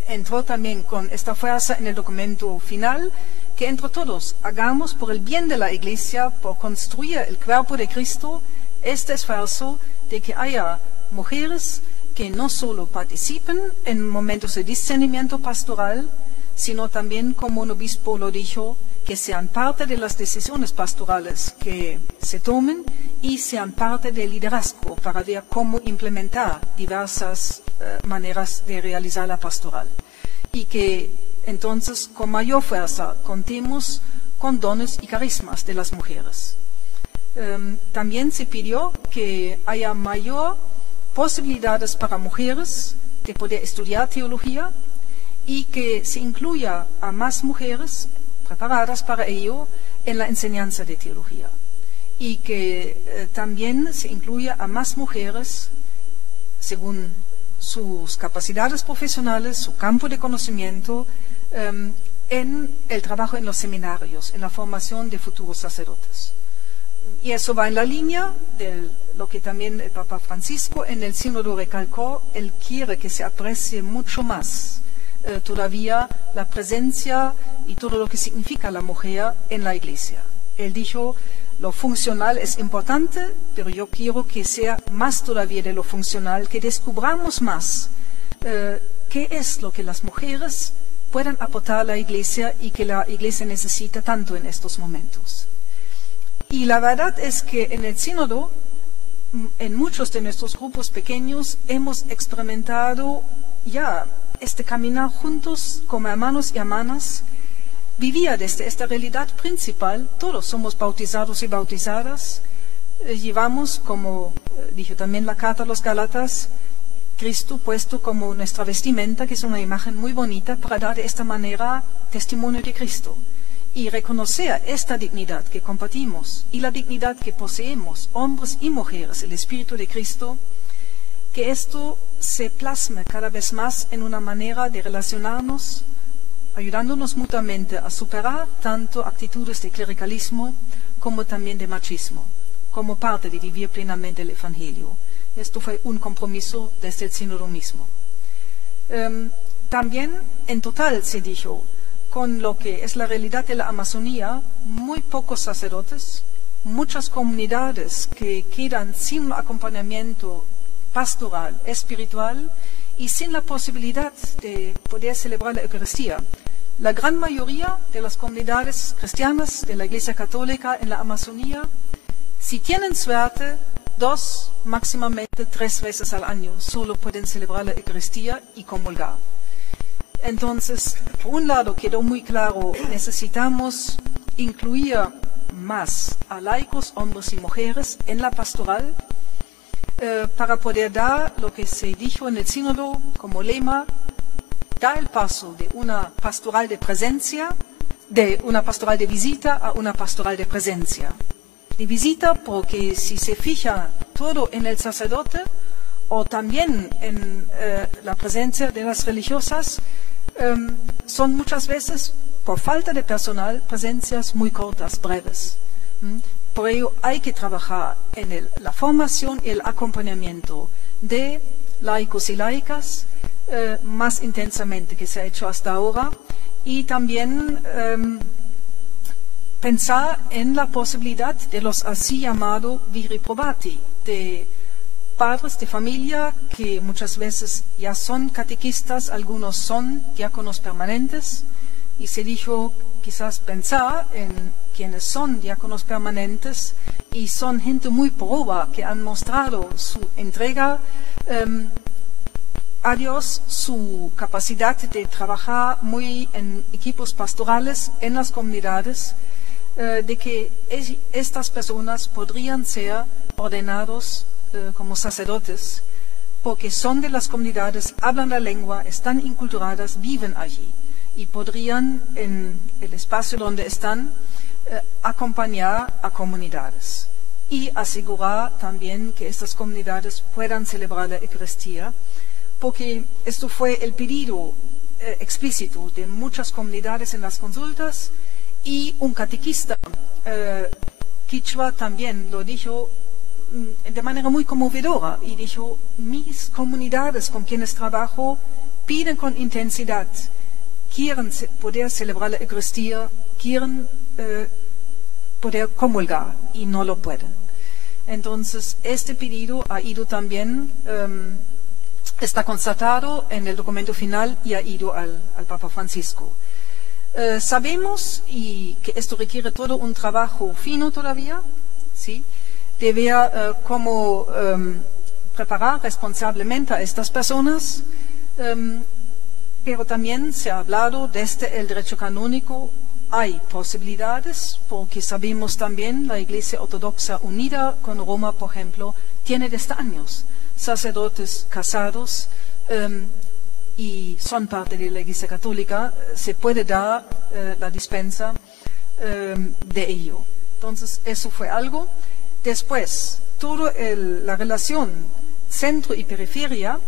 entró también con esta fuerza en el documento final, que entre todos hagamos por el bien de la Iglesia, por construir el cuerpo de Cristo, este esfuerzo de que haya mujeres que no solo participen en momentos de discernimiento pastoral, sino también, como un obispo lo dijo, que sean parte de las decisiones pastorales que se tomen y sean parte del liderazgo para ver cómo implementar diversas maneras de realizar la pastoral. Y que entonces con mayor fuerza contemos con dones y carismas de las mujeres. También se pidió que haya mayor posibilidades para mujeres de poder estudiar teología y que se incluya a más mujeres preparadas para ello en la enseñanza de teología, y que también se incluya a más mujeres según sus capacidades profesionales, su campo de conocimiento, en el trabajo en los seminarios, en la formación de futuros sacerdotes. Y eso va en la línea de lo que también el Papa Francisco en el sínodo recalcó. Él quiere que se aprecie mucho más todavía la presencia y todo lo que significa la mujer en la Iglesia. Él dijo, lo funcional es importante, pero yo quiero que sea más todavía de lo funcional, que descubramos más qué es lo que las mujeres puedan aportar a la Iglesia y que la Iglesia necesita tanto en estos momentos. Y la verdad es que en el sínodo, en muchos de nuestros grupos pequeños, hemos experimentado ya este caminar juntos como hermanos y hermanas, vivía desde esta realidad principal. Todos somos bautizados y bautizadas. Llevamos, como dijo también la carta a los Gálatas, Cristo puesto como nuestra vestimenta, que es una imagen muy bonita para dar de esta manera testimonio de Cristo. Y reconocer esta dignidad que compartimos y la dignidad que poseemos, hombres y mujeres, el Espíritu de Cristo, que esto se plasme cada vez más en una manera de relacionarnos, ayudándonos mutuamente a superar tanto actitudes de clericalismo como también de machismo, como parte de vivir plenamente el Evangelio. Esto fue un compromiso desde el sínodo mismo. También en total se dijo, con lo que es la realidad de la Amazonía, muy pocos sacerdotes, muchas comunidades que quedan sin acompañamiento pastoral, espiritual y sin la posibilidad de poder celebrar la Eucaristía. La gran mayoría de las comunidades cristianas de la Iglesia Católica en la Amazonía, si tienen suerte, 2, máximamente 3 veces al año solo pueden celebrar la Eucaristía y comulgar. Entonces, por un lado quedó muy claro, necesitamos incluir más a laicos, hombres y mujeres en la pastoral, para poder dar lo que se dijo en el sínodo como lema, dar el paso de una pastoral de presencia, de una pastoral de visita a una pastoral de presencia. De visita porque si se fija todo en el sacerdote o también en la presencia de las religiosas, son muchas veces, por falta de personal, presencias muy cortas, breves. Por ello hay que trabajar en la formación y el acompañamiento de laicos y laicas más intensamente que se ha hecho hasta ahora, y también pensar en la posibilidad de los así llamados viri probati, de padres de familia que muchas veces ya son catequistas, algunos son diáconos permanentes, y se dijo quizás pensar en quienes son diáconos permanentes y son gente muy proba que han mostrado su entrega a Dios, su capacidad de trabajar muy en equipos pastorales en las comunidades, de que estas personas podrían ser ordenados como sacerdotes porque son de las comunidades, hablan la lengua, están inculturadas, viven allí y podrían en el espacio donde están acompañar a comunidades y asegurar también que estas comunidades puedan celebrar la Eucaristía, porque esto fue el pedido explícito de muchas comunidades en las consultas, y un catequista quichua también lo dijo de manera muy conmovedora y dijo, mis comunidades con quienes trabajo piden con intensidad, quieren poder celebrar la Eucaristía, quieren poder comulgar y no lo pueden. Entonces, este pedido ha ido también, está constatado en el documento final y ha ido al Papa Francisco. Sabemos y que esto requiere todo un trabajo fino todavía, ¿sí? De ver cómo preparar responsablemente a estas personas, pero también se ha hablado desde el derecho canónico. Hay posibilidades, porque sabemos también la Iglesia Ortodoxa Unida con Roma, por ejemplo, tiene desde años sacerdotes casados y son parte de la Iglesia Católica, se puede dar la dispensa de ello. Entonces, eso fue algo. Después, toda la relación centro y periferia,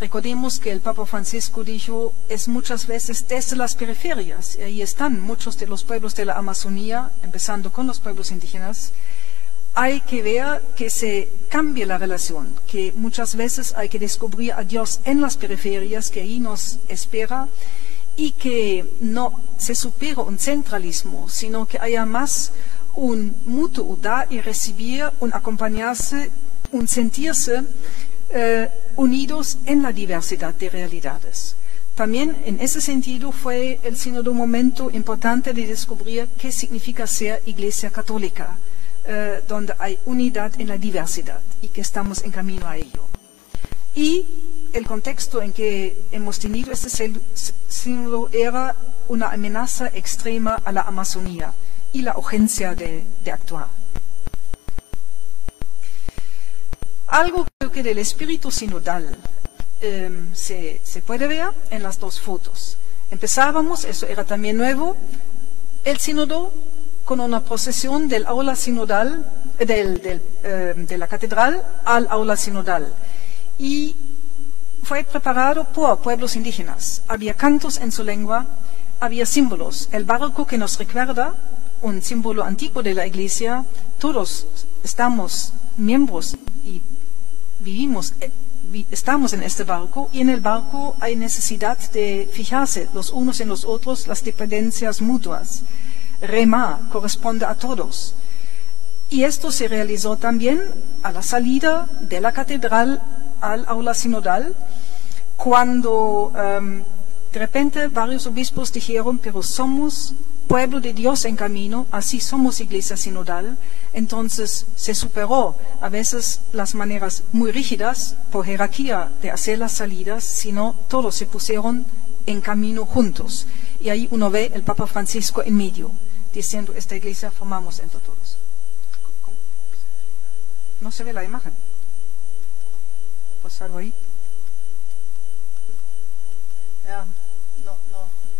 recordemos que el Papa Francisco dijo, es muchas veces desde las periferias, y ahí están muchos de los pueblos de la Amazonía, empezando con los pueblos indígenas, hay que ver que se cambie la relación, que muchas veces hay que descubrir a Dios en las periferias, que ahí nos espera, y que no se supere un centralismo, sino que haya más un mutuo dar y recibir, un acompañarse, un sentirse unidos en la diversidad de realidades. También en ese sentido fue el sínodo un momento importante de descubrir qué significa ser Iglesia Católica, donde hay unidad en la diversidad y que estamos en camino a ello. Y el contexto en que hemos tenido este sínodo era una amenaza extrema a la Amazonía y la urgencia de actuar. Algo creo que del espíritu sinodal se puede ver en las dos fotos. Empezábamos, eso era también nuevo, el sínodo con una procesión del aula sinodal, de la catedral al aula sinodal. Y fue preparado por pueblos indígenas. Había cantos en su lengua, había símbolos. El barco que nos recuerda, un símbolo antiguo de la Iglesia, todos estamos miembros y estamos en este barco, y en el barco hay necesidad de fijarse los unos en los otros, las dependencias mutuas. Remar corresponde a todos. Y esto se realizó también a la salida de la catedral al aula sinodal, cuando de repente varios obispos dijeron, pero somos pueblo de Dios en camino, así somos Iglesia sinodal. Entonces se superó a veces las maneras muy rígidas por jerarquía de hacer las salidas, sino todos se pusieron en camino juntos. Y ahí uno ve el Papa Francisco en medio, diciendo, esta Iglesia formamos entre todos. No se ve la imagen. ¿Pasarlo ahí? Ya, no,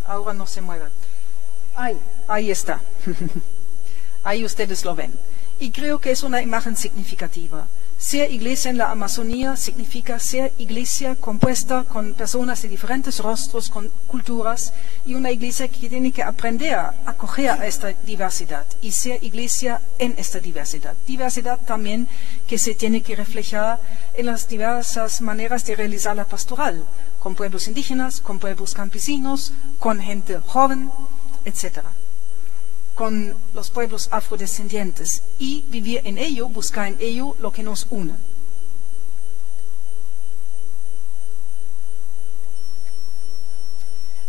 ahora no se mueve. Ahí está. Ahí ustedes lo ven. Y creo que es una imagen significativa. Ser iglesia en la Amazonía significa ser iglesia compuesta con personas de diferentes rostros, con culturas, y una iglesia que tiene que aprender a acoger a esta diversidad y ser iglesia en esta diversidad. Diversidad también que se tiene que reflejar en las diversas maneras de realizar la pastoral, con pueblos indígenas, con pueblos campesinos, con gente joven, etc., con los pueblos afrodescendientes, y vivir en ello, buscar en ello lo que nos une.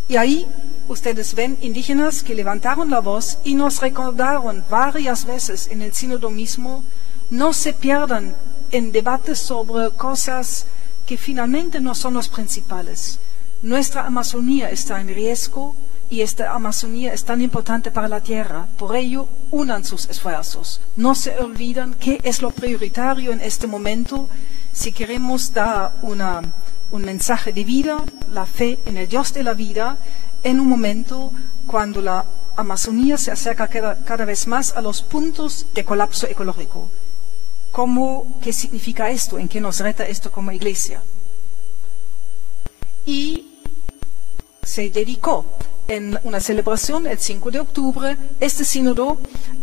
Y ahí ustedes ven indígenas que levantaron la voz y nos recordaron varias veces en el sínodo mismo, no se pierdan en debates sobre cosas que finalmente no son los principales. Nuestra Amazonía está en riesgo, y esta Amazonía es tan importante para la tierra. Por ello, unan sus esfuerzos. No se olviden qué es lo prioritario en este momento si queremos dar un mensaje de vida, la fe en el Dios de la vida, en un momento cuando la Amazonía se acerca cada vez más a los puntos de colapso ecológico. ¿Qué significa esto? ¿En qué nos reta esto como iglesia? Y se dedicó en una celebración el 5 de octubre este sínodo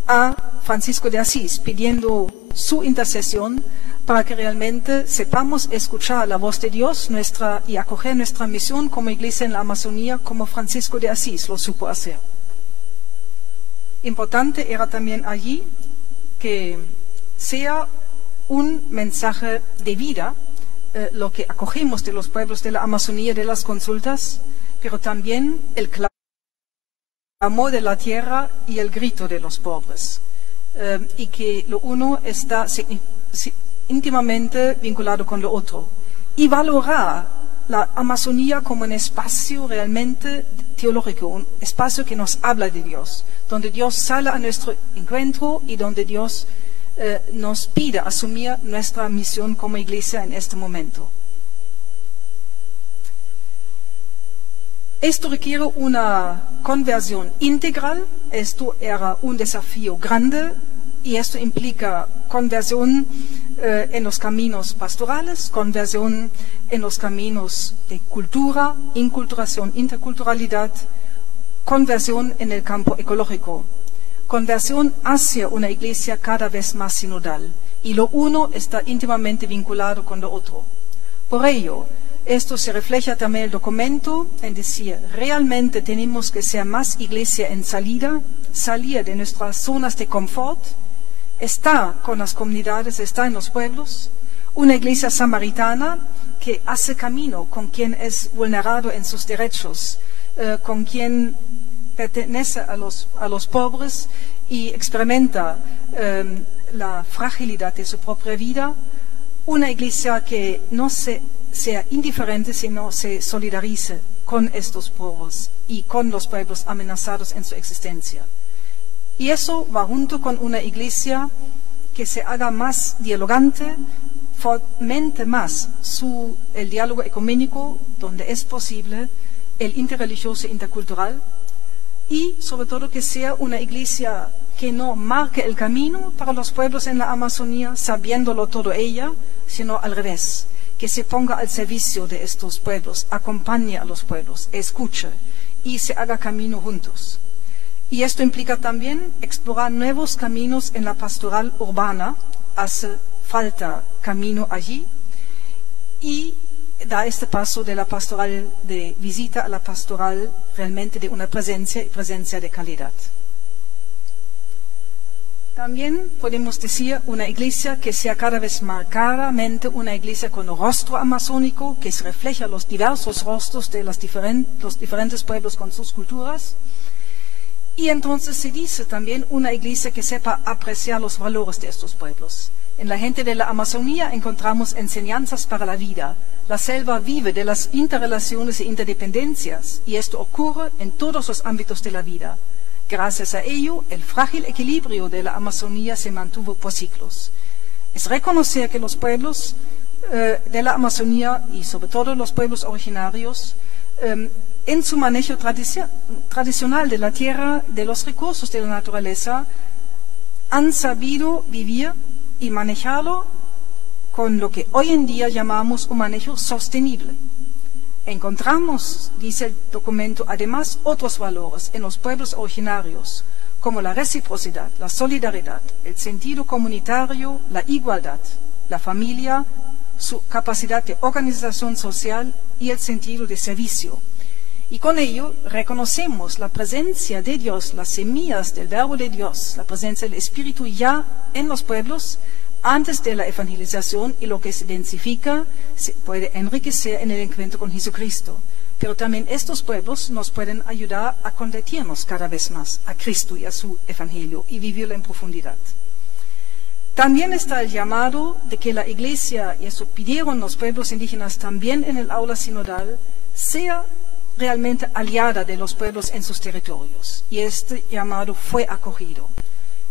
a Francisco de Asís, pidiendo su intercesión para que realmente sepamos escuchar la voz de Dios y acoger nuestra misión como iglesia en la Amazonía, como Francisco de Asís lo supo hacer. Importante era también allí que sea un mensaje de vida, lo que acogemos de los pueblos de la Amazonía, de las consultas, pero también el clamor de la tierra y el grito de los pobres, y que lo uno está íntimamente vinculado con lo otro, y valorar la Amazonía como un espacio realmente teológico, un espacio que nos habla de Dios, donde Dios sale a nuestro encuentro y donde Dios nos pide asumir nuestra misión como iglesia en este momento. Esto requiere una conversión integral, esto era un desafío grande y esto implica conversión en los caminos pastorales, conversión en los caminos de cultura, inculturación, interculturalidad, conversión en el campo ecológico, conversión hacia una iglesia cada vez más sinodal, y lo uno está íntimamente vinculado con lo otro. Por ello, esto se refleja también en el documento, en decir, realmente tenemos que ser más iglesia en salida, salir de nuestras zonas de confort, estar con las comunidades, estar en los pueblos, una iglesia samaritana que hace camino con quien es vulnerado en sus derechos, con quien pertenece a los pobres y experimenta la fragilidad de su propia vida, una iglesia que no sea indiferente, sino se solidarice con estos pobres y con los pueblos amenazados en su existencia. Y eso va junto con una iglesia que se haga más dialogante, fomente más el diálogo ecuménico, donde es posible, el interreligioso e intercultural, y sobre todo que sea una iglesia que no marque el camino para los pueblos en la Amazonía, sabiéndolo todo ella, sino al revés, que se ponga al servicio de estos pueblos, acompañe a los pueblos, escuche y se haga camino juntos. Y esto implica también explorar nuevos caminos en la pastoral urbana, hace falta camino allí, y da este paso de la pastoral de visita a la pastoral realmente de una presencia de calidad. También podemos decir una iglesia que sea cada vez más claramente una iglesia con rostro amazónico, que se refleja los diversos rostros de los diferentes pueblos con sus culturas. Y entonces se dice también una iglesia que sepa apreciar los valores de estos pueblos. En la gente de la Amazonía encontramos enseñanzas para la vida. La selva vive de las interrelaciones e interdependencias, y esto ocurre en todos los ámbitos de la vida. Gracias a ello, el frágil equilibrio de la Amazonía se mantuvo por siglos. Es reconocer que los pueblos de la Amazonía, y sobre todo los pueblos originarios, en su manejo tradicional de la tierra, de los recursos de la naturaleza, han sabido vivir y manejarlo con lo que hoy en día llamamos un manejo sostenible. Encontramos, dice el documento, además otros valores en los pueblos originarios, como la reciprocidad, la solidaridad, el sentido comunitario, la igualdad, la familia, su capacidad de organización social y el sentido de servicio. Y con ello reconocemos la presencia de Dios, las semillas del verbo de Dios, la presencia del Espíritu ya en los pueblos antes de la evangelización, y lo que se densifica se puede enriquecer en el encuentro con Jesucristo. Pero también estos pueblos nos pueden ayudar a convertirnos cada vez más a Cristo y a su Evangelio y vivirlo en profundidad. También está el llamado de que la Iglesia, y eso pidieron los pueblos indígenas también en el aula sinodal, sea realmente aliada de los pueblos en sus territorios. Y este llamado fue acogido.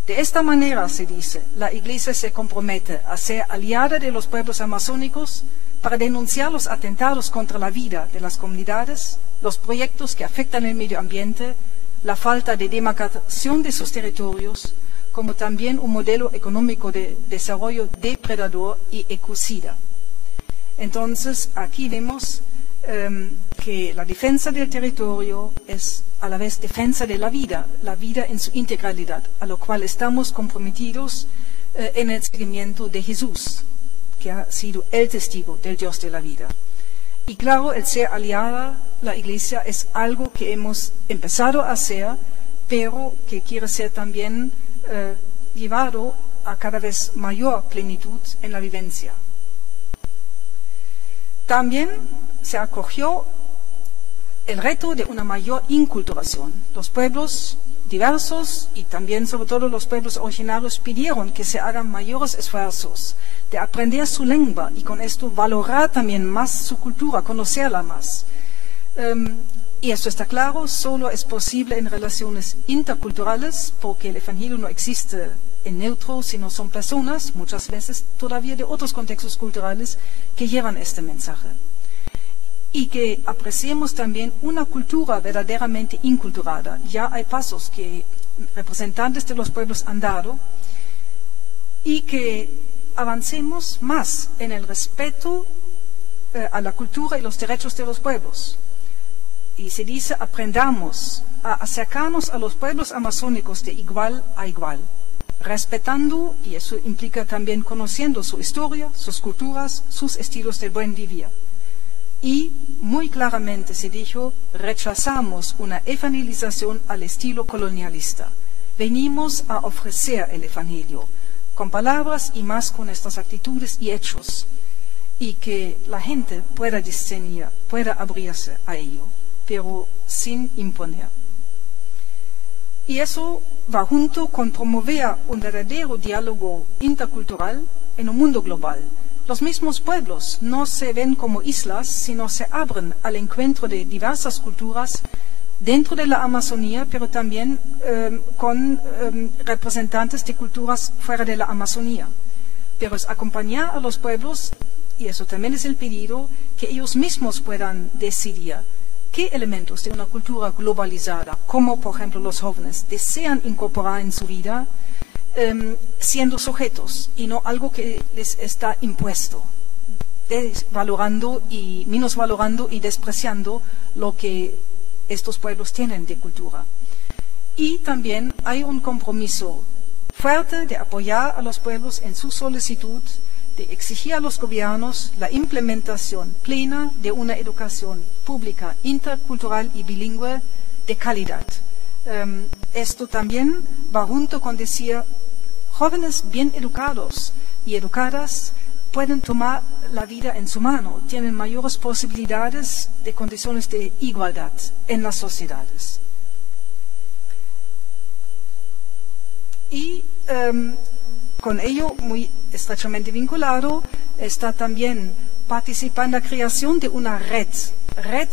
De esta manera, se dice, la Iglesia se compromete a ser aliada de los pueblos amazónicos para denunciar los atentados contra la vida de las comunidades, los proyectos que afectan el medio ambiente, la falta de demarcación de sus territorios, como también un modelo económico de desarrollo depredador y ecocida. Entonces, aquí vemos que la defensa del territorio es a la vez defensa de la vida en su integralidad, a lo cual estamos comprometidos en el seguimiento de Jesús, que ha sido el testigo del Dios de la vida. Y claro, el ser aliada, la Iglesia, es algo que hemos empezado a hacer, pero que quiere ser también llevado a cada vez mayor plenitud en la vivencia. También se acogió el reto de una mayor inculturación. Los pueblos diversos y también sobre todo los pueblos originarios pidieron que se hagan mayores esfuerzos de aprender su lengua y con esto valorar también más su cultura, conocerla más. Y esto está claro, solo es posible en relaciones interculturales, porque el Evangelio no existe en neutro, sino son personas, muchas veces todavía de otros contextos culturales, que llevan este mensaje. Y que apreciemos también una cultura verdaderamente inculturada. Ya hay pasos que representantes de los pueblos han dado, y que avancemos más en el respeto a la cultura y los derechos de los pueblos. Y se dice, aprendamos a acercarnos a los pueblos amazónicos de igual a igual, respetando, y eso implica también conociendo su historia, sus culturas, sus estilos de buen vivir. Y muy claramente se dijo, rechazamos una evangelización al estilo colonialista. Venimos a ofrecer el evangelio, con palabras y más con nuestras actitudes y hechos, y que la gente pueda discernir, pueda abrirse a ello, pero sin imponer. Y eso va junto con promover un verdadero diálogo intercultural en un mundo global. Los mismos pueblos no se ven como islas, sino se abren al encuentro de diversas culturas dentro de la Amazonía, pero también con representantes de culturas fuera de la Amazonía. Pero es acompañar a los pueblos, y eso también es el pedido, que ellos mismos puedan decidir qué elementos de una cultura globalizada, como por ejemplo los jóvenes, desean incorporar en su vida, siendo sujetos y no algo que les está impuesto, desvalorando y menosvalorando y despreciando lo que estos pueblos tienen de cultura. Y también hay un compromiso fuerte de apoyar a los pueblos en su solicitud, de exigir a los gobiernos la implementación plena de una educación pública, intercultural y bilingüe de calidad. Esto también va junto con decir, jóvenes bien educados y educadas pueden tomar la vida en su mano, tienen mayores posibilidades de condiciones de igualdad en las sociedades. Y con ello, muy estrechamente vinculado, está también participar en la creación de una red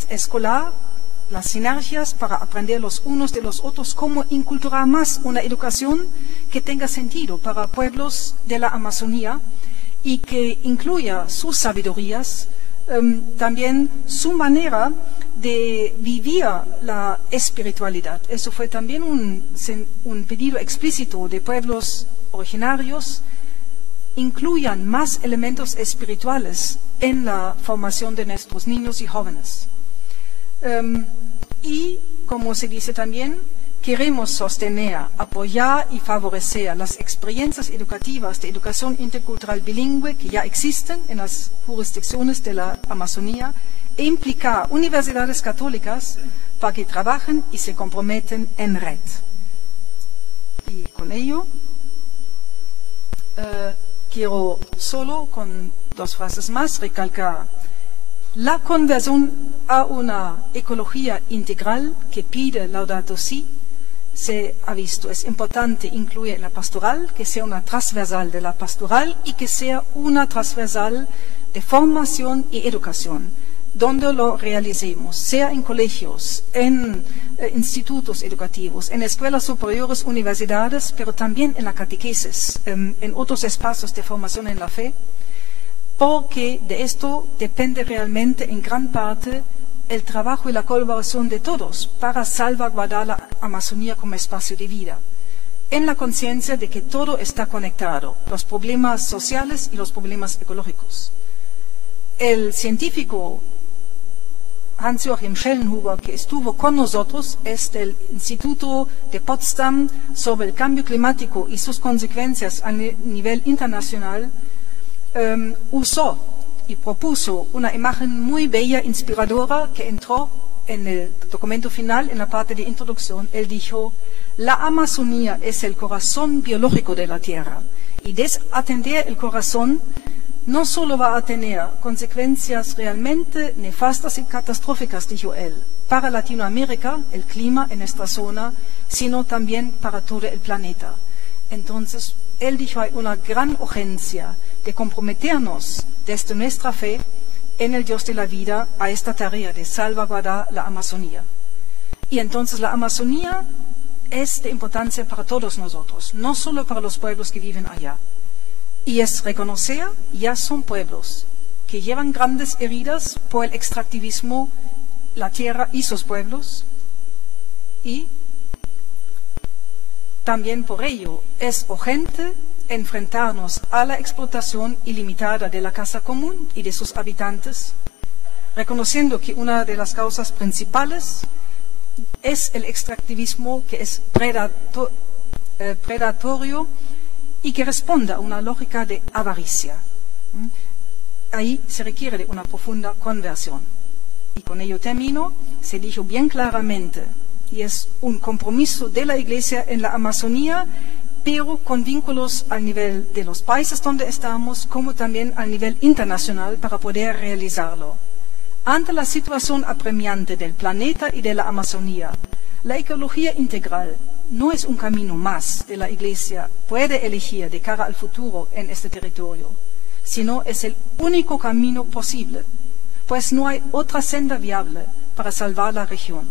escolar, las sinergias para aprender los unos de los otros, cómo inculturar más una educación que tenga sentido para pueblos de la Amazonía y que incluya sus sabidurías, también su manera de vivir la espiritualidad. Eso fue también un pedido explícito de pueblos originarios, incluyan más elementos espirituales en la formación de nuestros niños y jóvenes. Y, como se dice también, queremos sostener, apoyar y favorecer las experiencias educativas de educación intercultural bilingüe que ya existen en las jurisdicciones de la Amazonía e implicar universidades católicas para que trabajen y se comprometen en red. Y con ello quiero solo con 2 frases más recalcar la conversión a una ecología integral que pide Laudato Si. Se ha visto, es importante incluir en la pastoral, que sea una transversal de la pastoral y que sea una transversal de formación y educación, donde lo realicemos, sea en colegios, en institutos educativos, en escuelas superiores, universidades, pero también en la catequesis, en otros espacios de formación en la fe, porque de esto depende realmente en gran parte el trabajo y la colaboración de todos para salvaguardar la Amazonía como espacio de vida, en la conciencia de que todo está conectado, los problemas sociales y los problemas ecológicos. El científico Hans-Joachim Schellenhuber, que estuvo con nosotros, es del Instituto de Potsdam sobre el cambio climático y sus consecuencias a nivel internacional, usó y propuso una imagen muy bella, inspiradora, que entró en el documento final, en la parte de introducción. Él dijo, la Amazonía es el corazón biológico de la Tierra, y desatender el corazón no solo va a tener consecuencias realmente nefastas y catastróficas, dijo él, para Latinoamérica, el clima en esta zona, sino también para todo el planeta. Entonces, él dijo, hay una gran urgencia de comprometernos desde nuestra fe en el Dios de la vida a esta tarea de salvaguardar la Amazonía. Y entonces la Amazonía es de importancia para todos nosotros, no solo para los pueblos que viven allá. Y es reconocer, ya son pueblos que llevan grandes heridas por el extractivismo, la tierra y sus pueblos, y también por ello es urgente enfrentarnos a la explotación ilimitada de la casa común y de sus habitantes, reconociendo que una de las causas principales es el extractivismo, que es predatorio y que responde a una lógica de avaricia. Ahí se requiere de una profunda conversión. Y con ello termino. Se dijo bien claramente, y es un compromiso de la Iglesia en la Amazonía, pero con vínculos al nivel de los países donde estamos, como también al nivel internacional para poder realizarlo. Ante la situación apremiante del planeta y de la Amazonía, la ecología integral no es un camino más que la Iglesia puede elegir de cara al futuro en este territorio, sino es el único camino posible, pues no hay otra senda viable para salvar la región.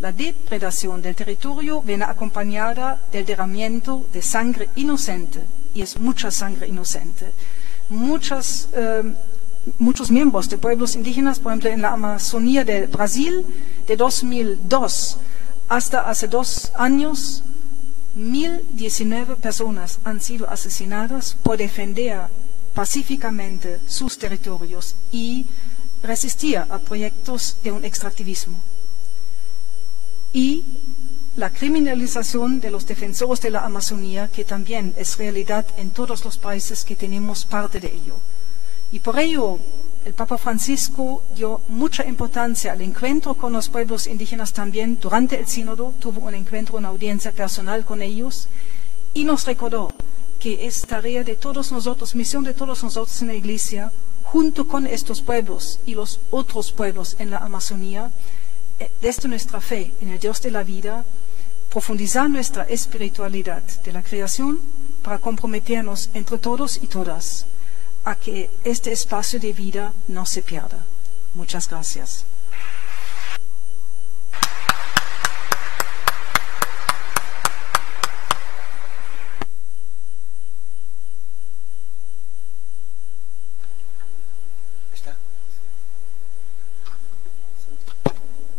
La depredación del territorio viene acompañada del derramamiento de sangre inocente, y es mucha sangre inocente. Muchos miembros de pueblos indígenas, por ejemplo en la Amazonía de Brasil, de 2002 hasta hace 2 años, 1.019 personas han sido asesinadas por defender pacíficamente sus territorios y resistir a proyectos de un extractivismo. Y la criminalización de los defensores de la Amazonía, que también es realidad en todos los países que tenemos parte de ello. Y por ello, el Papa Francisco dio mucha importancia al encuentro con los pueblos indígenas también. Durante el sínodo tuvo un encuentro, una audiencia personal con ellos, y nos recordó que es tarea de todos nosotros, misión de todos nosotros en la Iglesia, junto con estos pueblos y los otros pueblos en la Amazonía, desde nuestra fe en el Dios de la vida, profundizar nuestra espiritualidad de la creación para comprometernos entre todos y todas a que este espacio de vida no se pierda. Muchas gracias.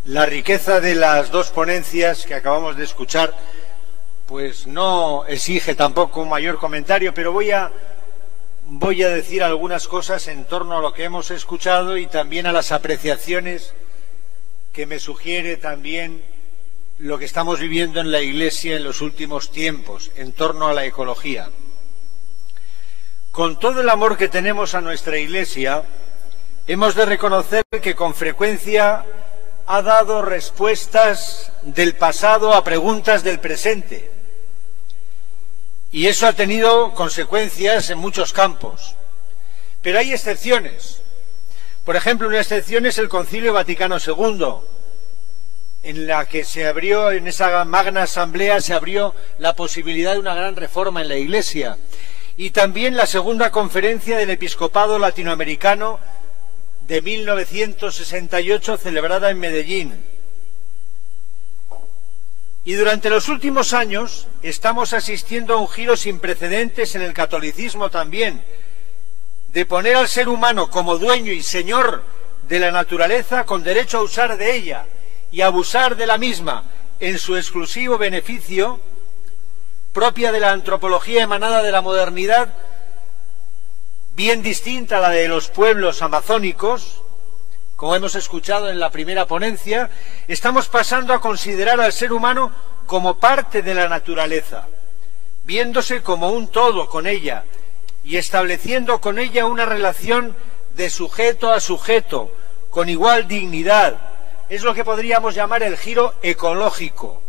La riqueza de las dos ponencias que acabamos de escuchar, pues no exige tampoco un mayor comentario, pero voy a decir algunas cosas en torno a lo que hemos escuchado y también a las apreciaciones que me sugiere también lo que estamos viviendo en la Iglesia en los últimos tiempos, en torno a la ecología. Con todo el amor que tenemos a nuestra Iglesia, hemos de reconocer que con frecuencia ha dado respuestas del pasado a preguntas del presente. Y eso ha tenido consecuencias en muchos campos. Pero hay excepciones. Por ejemplo, una excepción es el Concilio Vaticano II, en la que se abrió, en esa magna asamblea, se abrió la posibilidad de una gran reforma en la Iglesia. Y también la segunda conferencia del Episcopado Latinoamericano de 1968, celebrada en Medellín. Y durante los últimos años estamos asistiendo a un giro sin precedentes en el catolicismo también, de poner al ser humano como dueño y señor de la naturaleza con derecho a usar de ella y abusar de la misma en su exclusivo beneficio, propia de la antropología emanada de la modernidad, bien distinta a la de los pueblos amazónicos. Como hemos escuchado en la primera ponencia, estamos pasando a considerar al ser humano como parte de la naturaleza, viéndose como un todo con ella y estableciendo con ella una relación de sujeto a sujeto, con igual dignidad. Es lo que podríamos llamar el giro ecológico.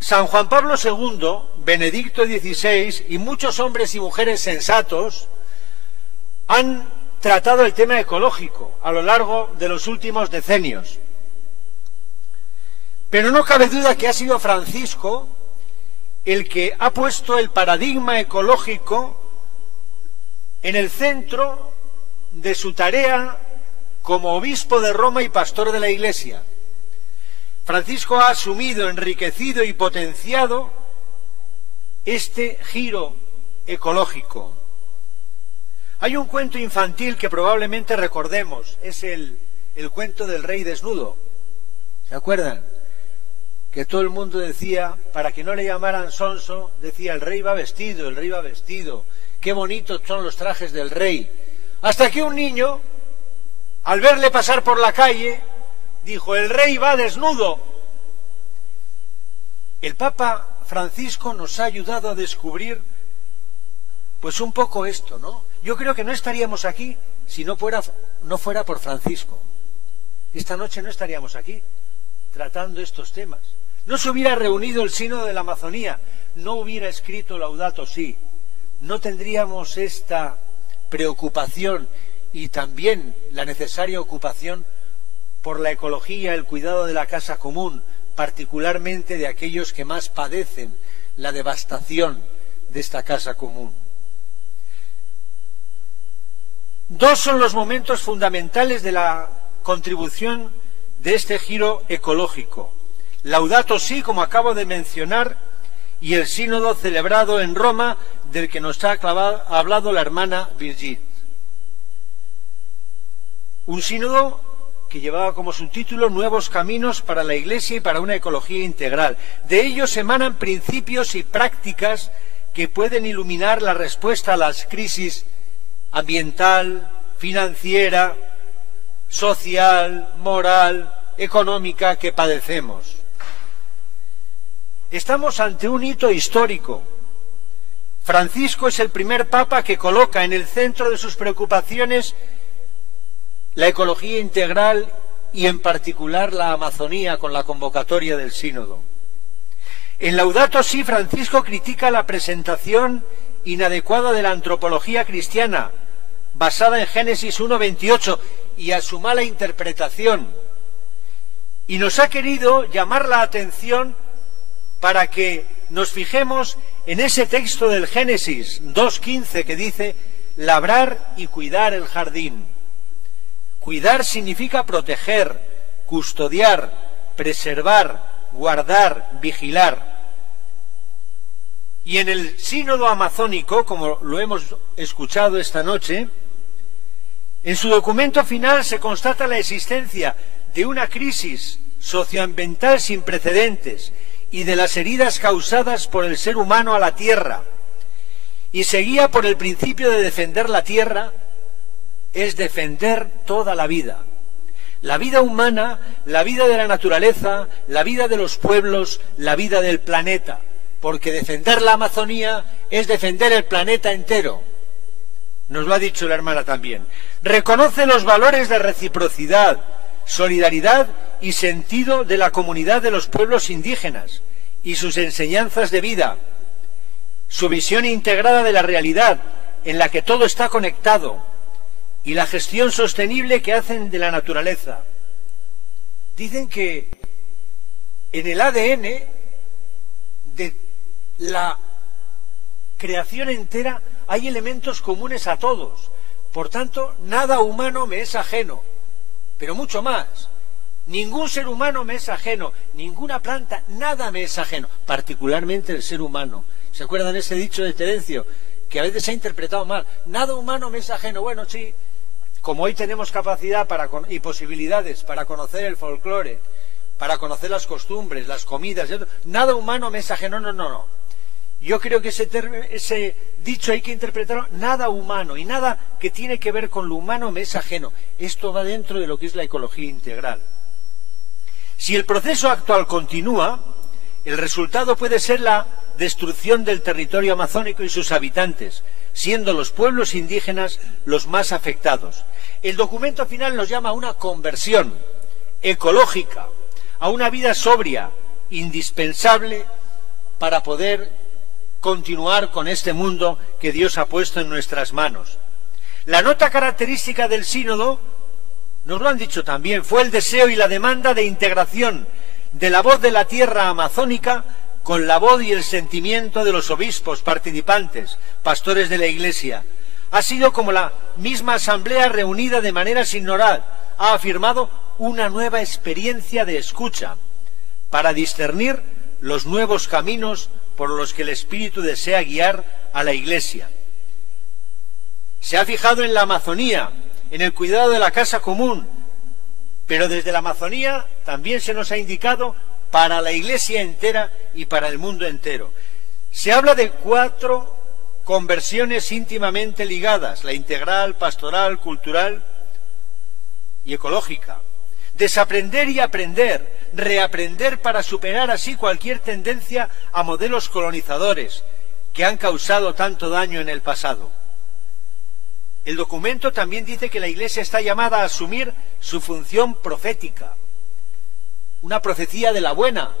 San Juan Pablo II, Benedicto XVI y muchos hombres y mujeres sensatos han tratado el tema ecológico a lo largo de los últimos decenios. Pero no cabe duda que ha sido Francisco el que ha puesto el paradigma ecológico en el centro de su tarea como obispo de Roma y pastor de la Iglesia. Francisco ha asumido, enriquecido y potenciado este giro ecológico. Hay un cuento infantil que probablemente recordemos, es el cuento del rey desnudo. ¿Se acuerdan? Que todo el mundo decía, para que no le llamaran sonso, decía el rey va vestido, el rey va vestido, qué bonitos son los trajes del rey. Hasta que un niño al verle pasar por la calle, dijo: el rey va desnudo. El Papa Francisco nos ha ayudado a descubrir pues un poco esto, ¿no? Yo creo que no estaríamos aquí si no fuera por Francisco. Esta noche no estaríamos aquí tratando estos temas. No se hubiera reunido el Sínodo de la Amazonía, no hubiera escrito Laudato Si, no tendríamos esta preocupación y también la necesaria ocupación por la ecología, el cuidado de la casa común, particularmente de aquellos que más padecen la devastación de esta casa común. Dos son los momentos fundamentales de la contribución de este giro ecológico: Laudato Si, como acabo de mencionar, y el sínodo celebrado en Roma, del que nos ha hablado la hermana Birgit. Un sínodo que llevaba como subtítulo Nuevos caminos para la Iglesia y para una ecología integral. De ellos emanan principios y prácticas que pueden iluminar la respuesta a las crisis ambiental, financiera, social, moral, económica que padecemos. Estamos ante un hito histórico. Francisco es el primer papa que coloca en el centro de sus preocupaciones la ecología integral y en particular la Amazonía, con la convocatoria del sínodo. En Laudato Si, Francisco critica la presentación inadecuada de la antropología cristiana basada en Génesis 1:28 y a su mala interpretación, y nos ha querido llamar la atención para que nos fijemos en ese texto del Génesis 2:15 que dice: labrar y cuidar el jardín. Cuidar significa proteger, custodiar, preservar, guardar, vigilar. Y en el sínodo amazónico, como lo hemos escuchado esta noche, en su documento final se constata la existencia de una crisis socioambiental sin precedentes y de las heridas causadas por el ser humano a la tierra, y se guía por el principio de defender la tierra, es defender toda la vida humana, la vida de la naturaleza, la vida de los pueblos, la vida del planeta, porque defender la Amazonía es defender el planeta entero. Nos lo ha dicho la hermana también. Reconoce los valores de reciprocidad, solidaridad y sentido de la comunidad de los pueblos indígenas y sus enseñanzas de vida, su visión integrada de la realidad en la que todo está conectado y la gestión sostenible que hacen de la naturaleza. Dicen que en el ADN de la creación entera hay elementos comunes a todos. Por tanto, nada humano me es ajeno, pero mucho más. Ningún ser humano me es ajeno, ninguna planta, nada me es ajeno, particularmente el ser humano. ¿Se acuerdan ese dicho de Terencio, que a veces se ha interpretado mal? Nada humano me es ajeno. Bueno, sí, como hoy tenemos capacidad y posibilidades para conocer el folclore, para conocer las costumbres, las comidas, nada humano me es ajeno. No. Yo creo que ese dicho hay que interpretarlo: nada humano y nada que tiene que ver con lo humano me es ajeno. Esto va dentro de lo que es la ecología integral. Si el proceso actual continúa, el resultado puede ser la destrucción del territorio amazónico y sus habitantes, siendo los pueblos indígenas los más afectados. El documento final nos llama a una conversión ecológica, a una vida sobria, indispensable para poder continuar con este mundo que Dios ha puesto en nuestras manos. La nota característica del sínodo, nos lo han dicho también, fue el deseo y la demanda de integración de la voz de la tierra amazónica con la voz y el sentimiento de los obispos participantes, pastores de la Iglesia. Ha sido como la misma asamblea reunida de manera sinodal ha afirmado una nueva experiencia de escucha para discernir los nuevos caminos por los que el Espíritu desea guiar a la Iglesia. Se ha fijado en la Amazonía, en el cuidado de la casa común, pero desde la Amazonía también se nos ha indicado para la Iglesia entera y para el mundo entero. Se habla de 4 conversiones íntimamente ligadas: la integral, pastoral, cultural y ecológica. Desaprender y aprender, reaprender para superar así cualquier tendencia a modelos colonizadores que han causado tanto daño en el pasado. El documento también dice que la Iglesia está llamada a asumir su función profética, una profecía de la buena,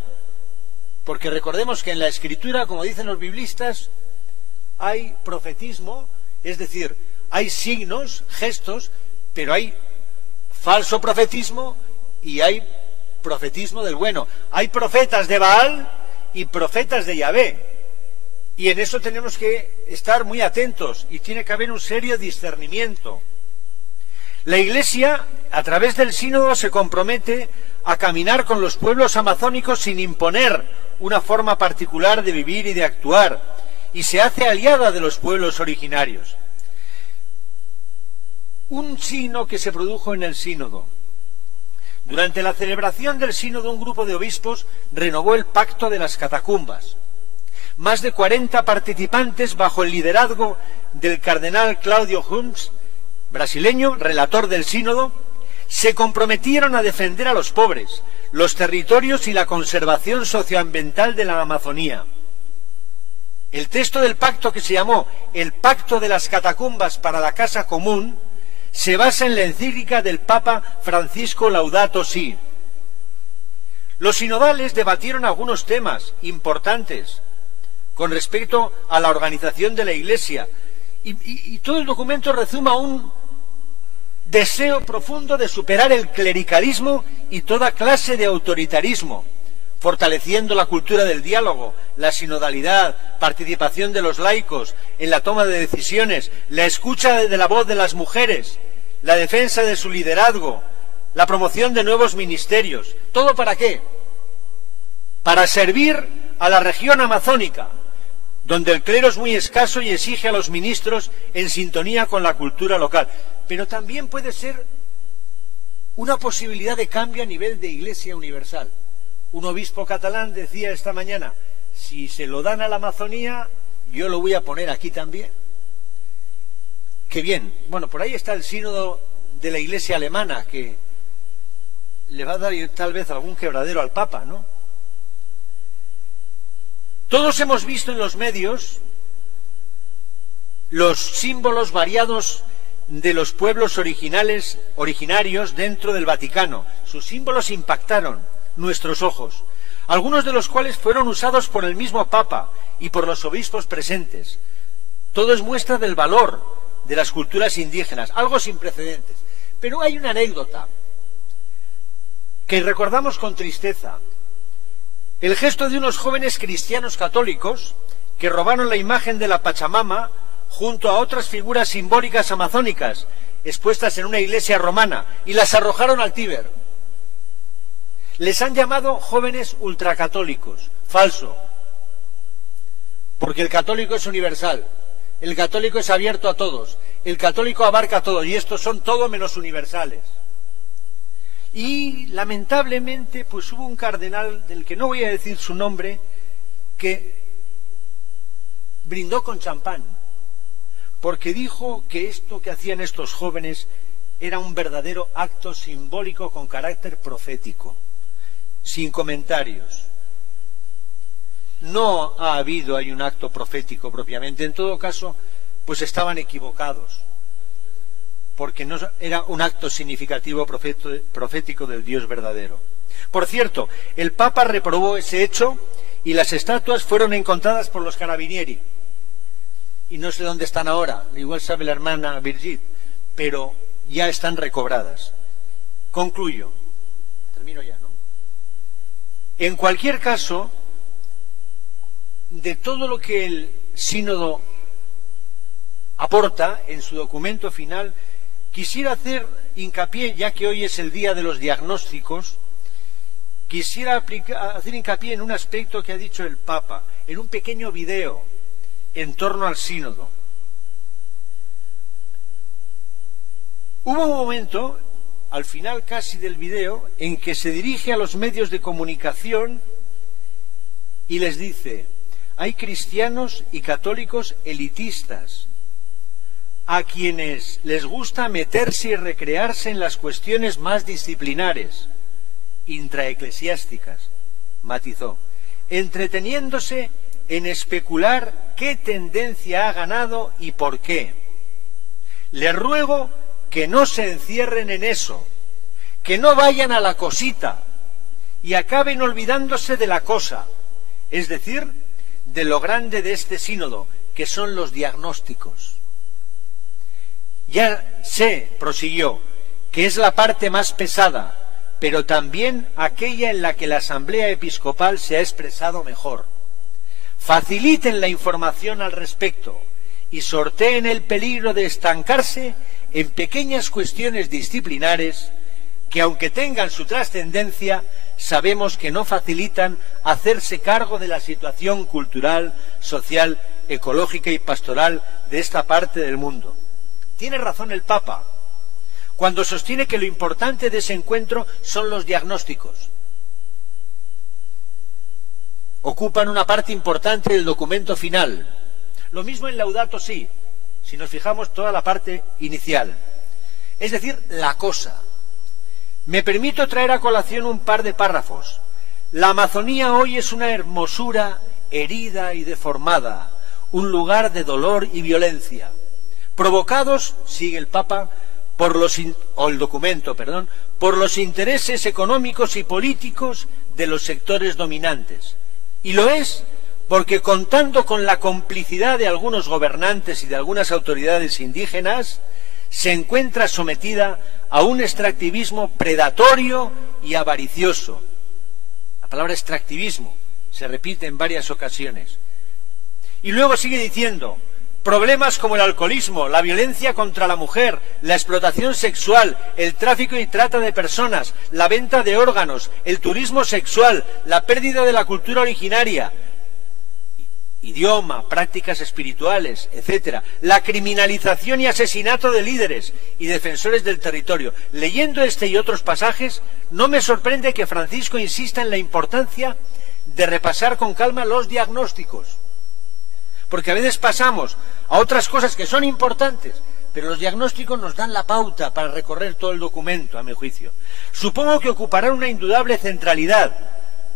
porque recordemos que en la Escritura, como dicen los biblistas, hay profetismo, es decir, hay signos, gestos, pero hay falso profetismo y hay profetismo del bueno. Hay profetas de Baal y profetas de Yahvé. Y en eso tenemos que estar muy atentos y tiene que haber un serio discernimiento. La Iglesia, a través del sínodo, se compromete a caminar con los pueblos amazónicos sin imponer una forma particular de vivir y de actuar, y se hace aliada de los pueblos originarios. Un signo que se produjo en el sínodo. Durante la celebración del sínodo, un grupo de obispos renovó el pacto de las catacumbas. Más de 40 participantes, bajo el liderazgo del cardenal Claudio Humps, brasileño, relator del sínodo, se comprometieron a defender a los pobres, los territorios y la conservación socioambiental de la Amazonía. El texto del pacto, que se llamó el Pacto de las Catacumbas para la Casa Común, se basa en la encíclica del Papa Francisco Laudato Si. Los sinodales debatieron algunos temas importantes con respecto a la organización de la Iglesia y todo el documento rezuma un deseo profundo de superar el clericalismo y toda clase de autoritarismo, fortaleciendo la cultura del diálogo, la sinodalidad, participación de los laicos en la toma de decisiones, la escucha de la voz de las mujeres, la defensa de su liderazgo, la promoción de nuevos ministerios. ¿Todo para qué? Para servir a la región amazónica, donde el clero es muy escaso y exige a los ministros en sintonía con la cultura local. Pero también puede ser una posibilidad de cambio a nivel de Iglesia universal. Un obispo catalán decía esta mañana, si se lo dan a la Amazonía, yo lo voy a poner aquí también. Qué bien. Bueno, por ahí está el sínodo de la Iglesia alemana, que le va a dar tal vez algún quebradero al Papa, ¿no? Todos hemos visto en los medios los símbolos variados de los pueblos originarios dentro del Vaticano. Sus símbolos impactaron nuestros ojos, algunos de los cuales fueron usados por el mismo Papa y por los obispos presentes. Todo es muestra del valor de las culturas indígenas, algo sin precedentes. Pero hay una anécdota que recordamos con tristeza. El gesto de unos jóvenes cristianos católicos que robaron la imagen de la Pachamama junto a otras figuras simbólicas amazónicas expuestas en una iglesia romana y las arrojaron al Tíber. Les han llamado jóvenes ultracatólicos. Falso. Porque el católico es universal. El católico es abierto a todos. El católico abarca a todos. Y estos son todo menos universales. Y lamentablemente pues hubo un cardenal, del que no voy a decir su nombre, que brindó con champán, porque dijo que esto que hacían estos jóvenes era un verdadero acto simbólico con carácter profético, sin comentarios. No ha habido ahí un acto profético propiamente. En todo caso, pues estaban equivocados, porque no era un acto significativo profético del Dios verdadero. Por cierto, el Papa reprobó ese hecho y las estatuas fueron encontradas por los carabinieri. Y no sé dónde están ahora, igual sabe la hermana Birgit, pero ya están recobradas. Concluyo. Termino ya, ¿no? En cualquier caso, de todo lo que el sínodo aporta en su documento final, quisiera hacer hincapié, ya que hoy es el día de los diagnósticos, quisiera hacer hincapié en un aspecto que ha dicho el Papa, en un pequeño video en torno al sínodo. Hubo un momento, al final casi del video, en que se dirige a los medios de comunicación y les dice: hay cristianos y católicos elitistas, a quienes les gusta meterse y recrearse en las cuestiones más disciplinares, intraeclesiásticas, matizó, entreteniéndose en especular qué tendencia ha ganado y por qué. Les ruego que no se encierren en eso, que no vayan a la cosita y acaben olvidándose de la cosa, es decir, de lo grande de este sínodo, que son los diagnósticos. Ya sé, prosiguió, que es la parte más pesada, pero también aquella en la que la Asamblea Episcopal se ha expresado mejor. Faciliten la información al respecto y sorteen el peligro de estancarse en pequeñas cuestiones disciplinares que, aunque tengan su trascendencia, sabemos que no facilitan hacerse cargo de la situación cultural, social, ecológica y pastoral de esta parte del mundo. Tiene razón el Papa cuando sostiene que lo importante de ese encuentro son los diagnósticos. Ocupan una parte importante del documento final. Lo mismo en Laudato Si, si nos fijamos toda la parte inicial. Es decir, la cosa. Me permito traer a colación un par de párrafos. La Amazonía hoy es una hermosura herida y deformada, un lugar de dolor y violencia, provocados, sigue el Papa, por los intereses económicos y políticos de los sectores dominantes. Y lo es porque, contando con la complicidad de algunos gobernantes y de algunas autoridades indígenas, se encuentra sometida a un extractivismo predatorio y avaricioso. La palabra extractivismo se repite en varias ocasiones. Y luego sigue diciendo, problemas como el alcoholismo, la violencia contra la mujer, la explotación sexual, el tráfico y trata de personas, la venta de órganos, el turismo sexual, la pérdida de la cultura originaria, idioma, prácticas espirituales, etcétera, la criminalización y asesinato de líderes y defensores del territorio. Leyendo este y otros pasajes, no me sorprende que Francisco insista en la importancia de repasar con calma los diagnósticos, porque a veces pasamos a otras cosas que son importantes, pero los diagnósticos nos dan la pauta para recorrer todo el documento, a mi juicio. Supongo que ocuparán una indudable centralidad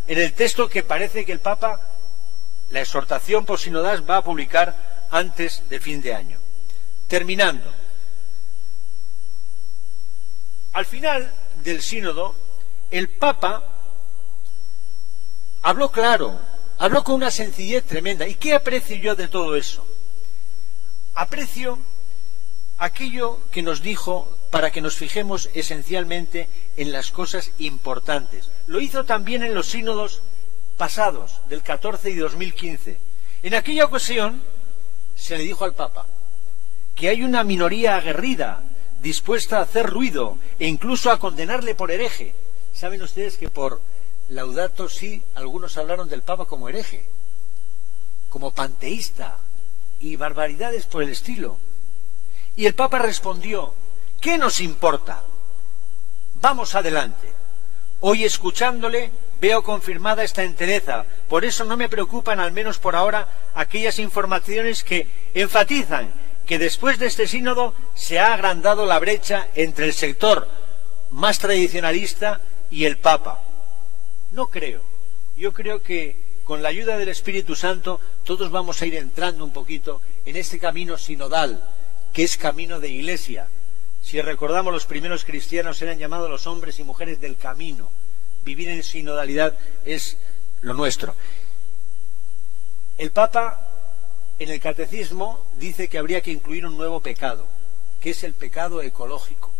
en el texto que parece que el Papa, la exhortación por sinodal, va a publicar antes de fin de año. Terminando, al final del sínodo, el Papa habló claro, habló con una sencillez tremenda. ¿Y qué aprecio yo de todo eso? Aprecio aquello que nos dijo para que nos fijemos esencialmente en las cosas importantes. Lo hizo también en los sínodos pasados, del 14 y 2015. En aquella ocasión se le dijo al Papa que hay una minoría aguerrida, dispuesta a hacer ruido e incluso a condenarle por hereje. Saben ustedes que por Laudato Si algunos hablaron del Papa como hereje, como panteísta y barbaridades por el estilo. Y el Papa respondió, ¿qué nos importa? Vamos adelante. Hoy, escuchándole, veo confirmada esta entereza. Por eso no me preocupan, al menos por ahora, aquellas informaciones que enfatizan que después de este sínodo se ha agrandado la brecha entre el sector más tradicionalista y el Papa. No creo. Yo creo que con la ayuda del Espíritu Santo todos vamos a ir entrando un poquito en este camino sinodal, que es camino de iglesia. Si recordamos, los primeros cristianos eran llamados los hombres y mujeres del camino. Vivir en sinodalidad es lo nuestro. El Papa, en el Catecismo, dice que habría que incluir un nuevo pecado, que es el pecado ecológico.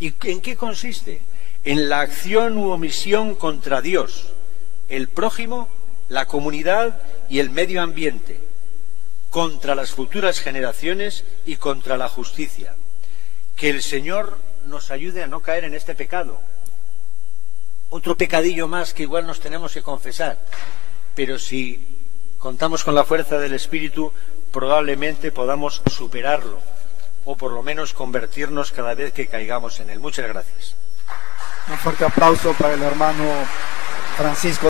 ¿Y en qué consiste? En la acción u omisión contra Dios, el prójimo, la comunidad y el medio ambiente, contra las futuras generaciones y contra la justicia. Que el Señor nos ayude a no caer en este pecado. Otro pecadillo más que igual nos tenemos que confesar, pero si contamos con la fuerza del Espíritu, probablemente podamos superarlo, o por lo menos convertirnos cada vez que caigamos en él. Muchas gracias. Un fuerte aplauso para el hermano Francisco.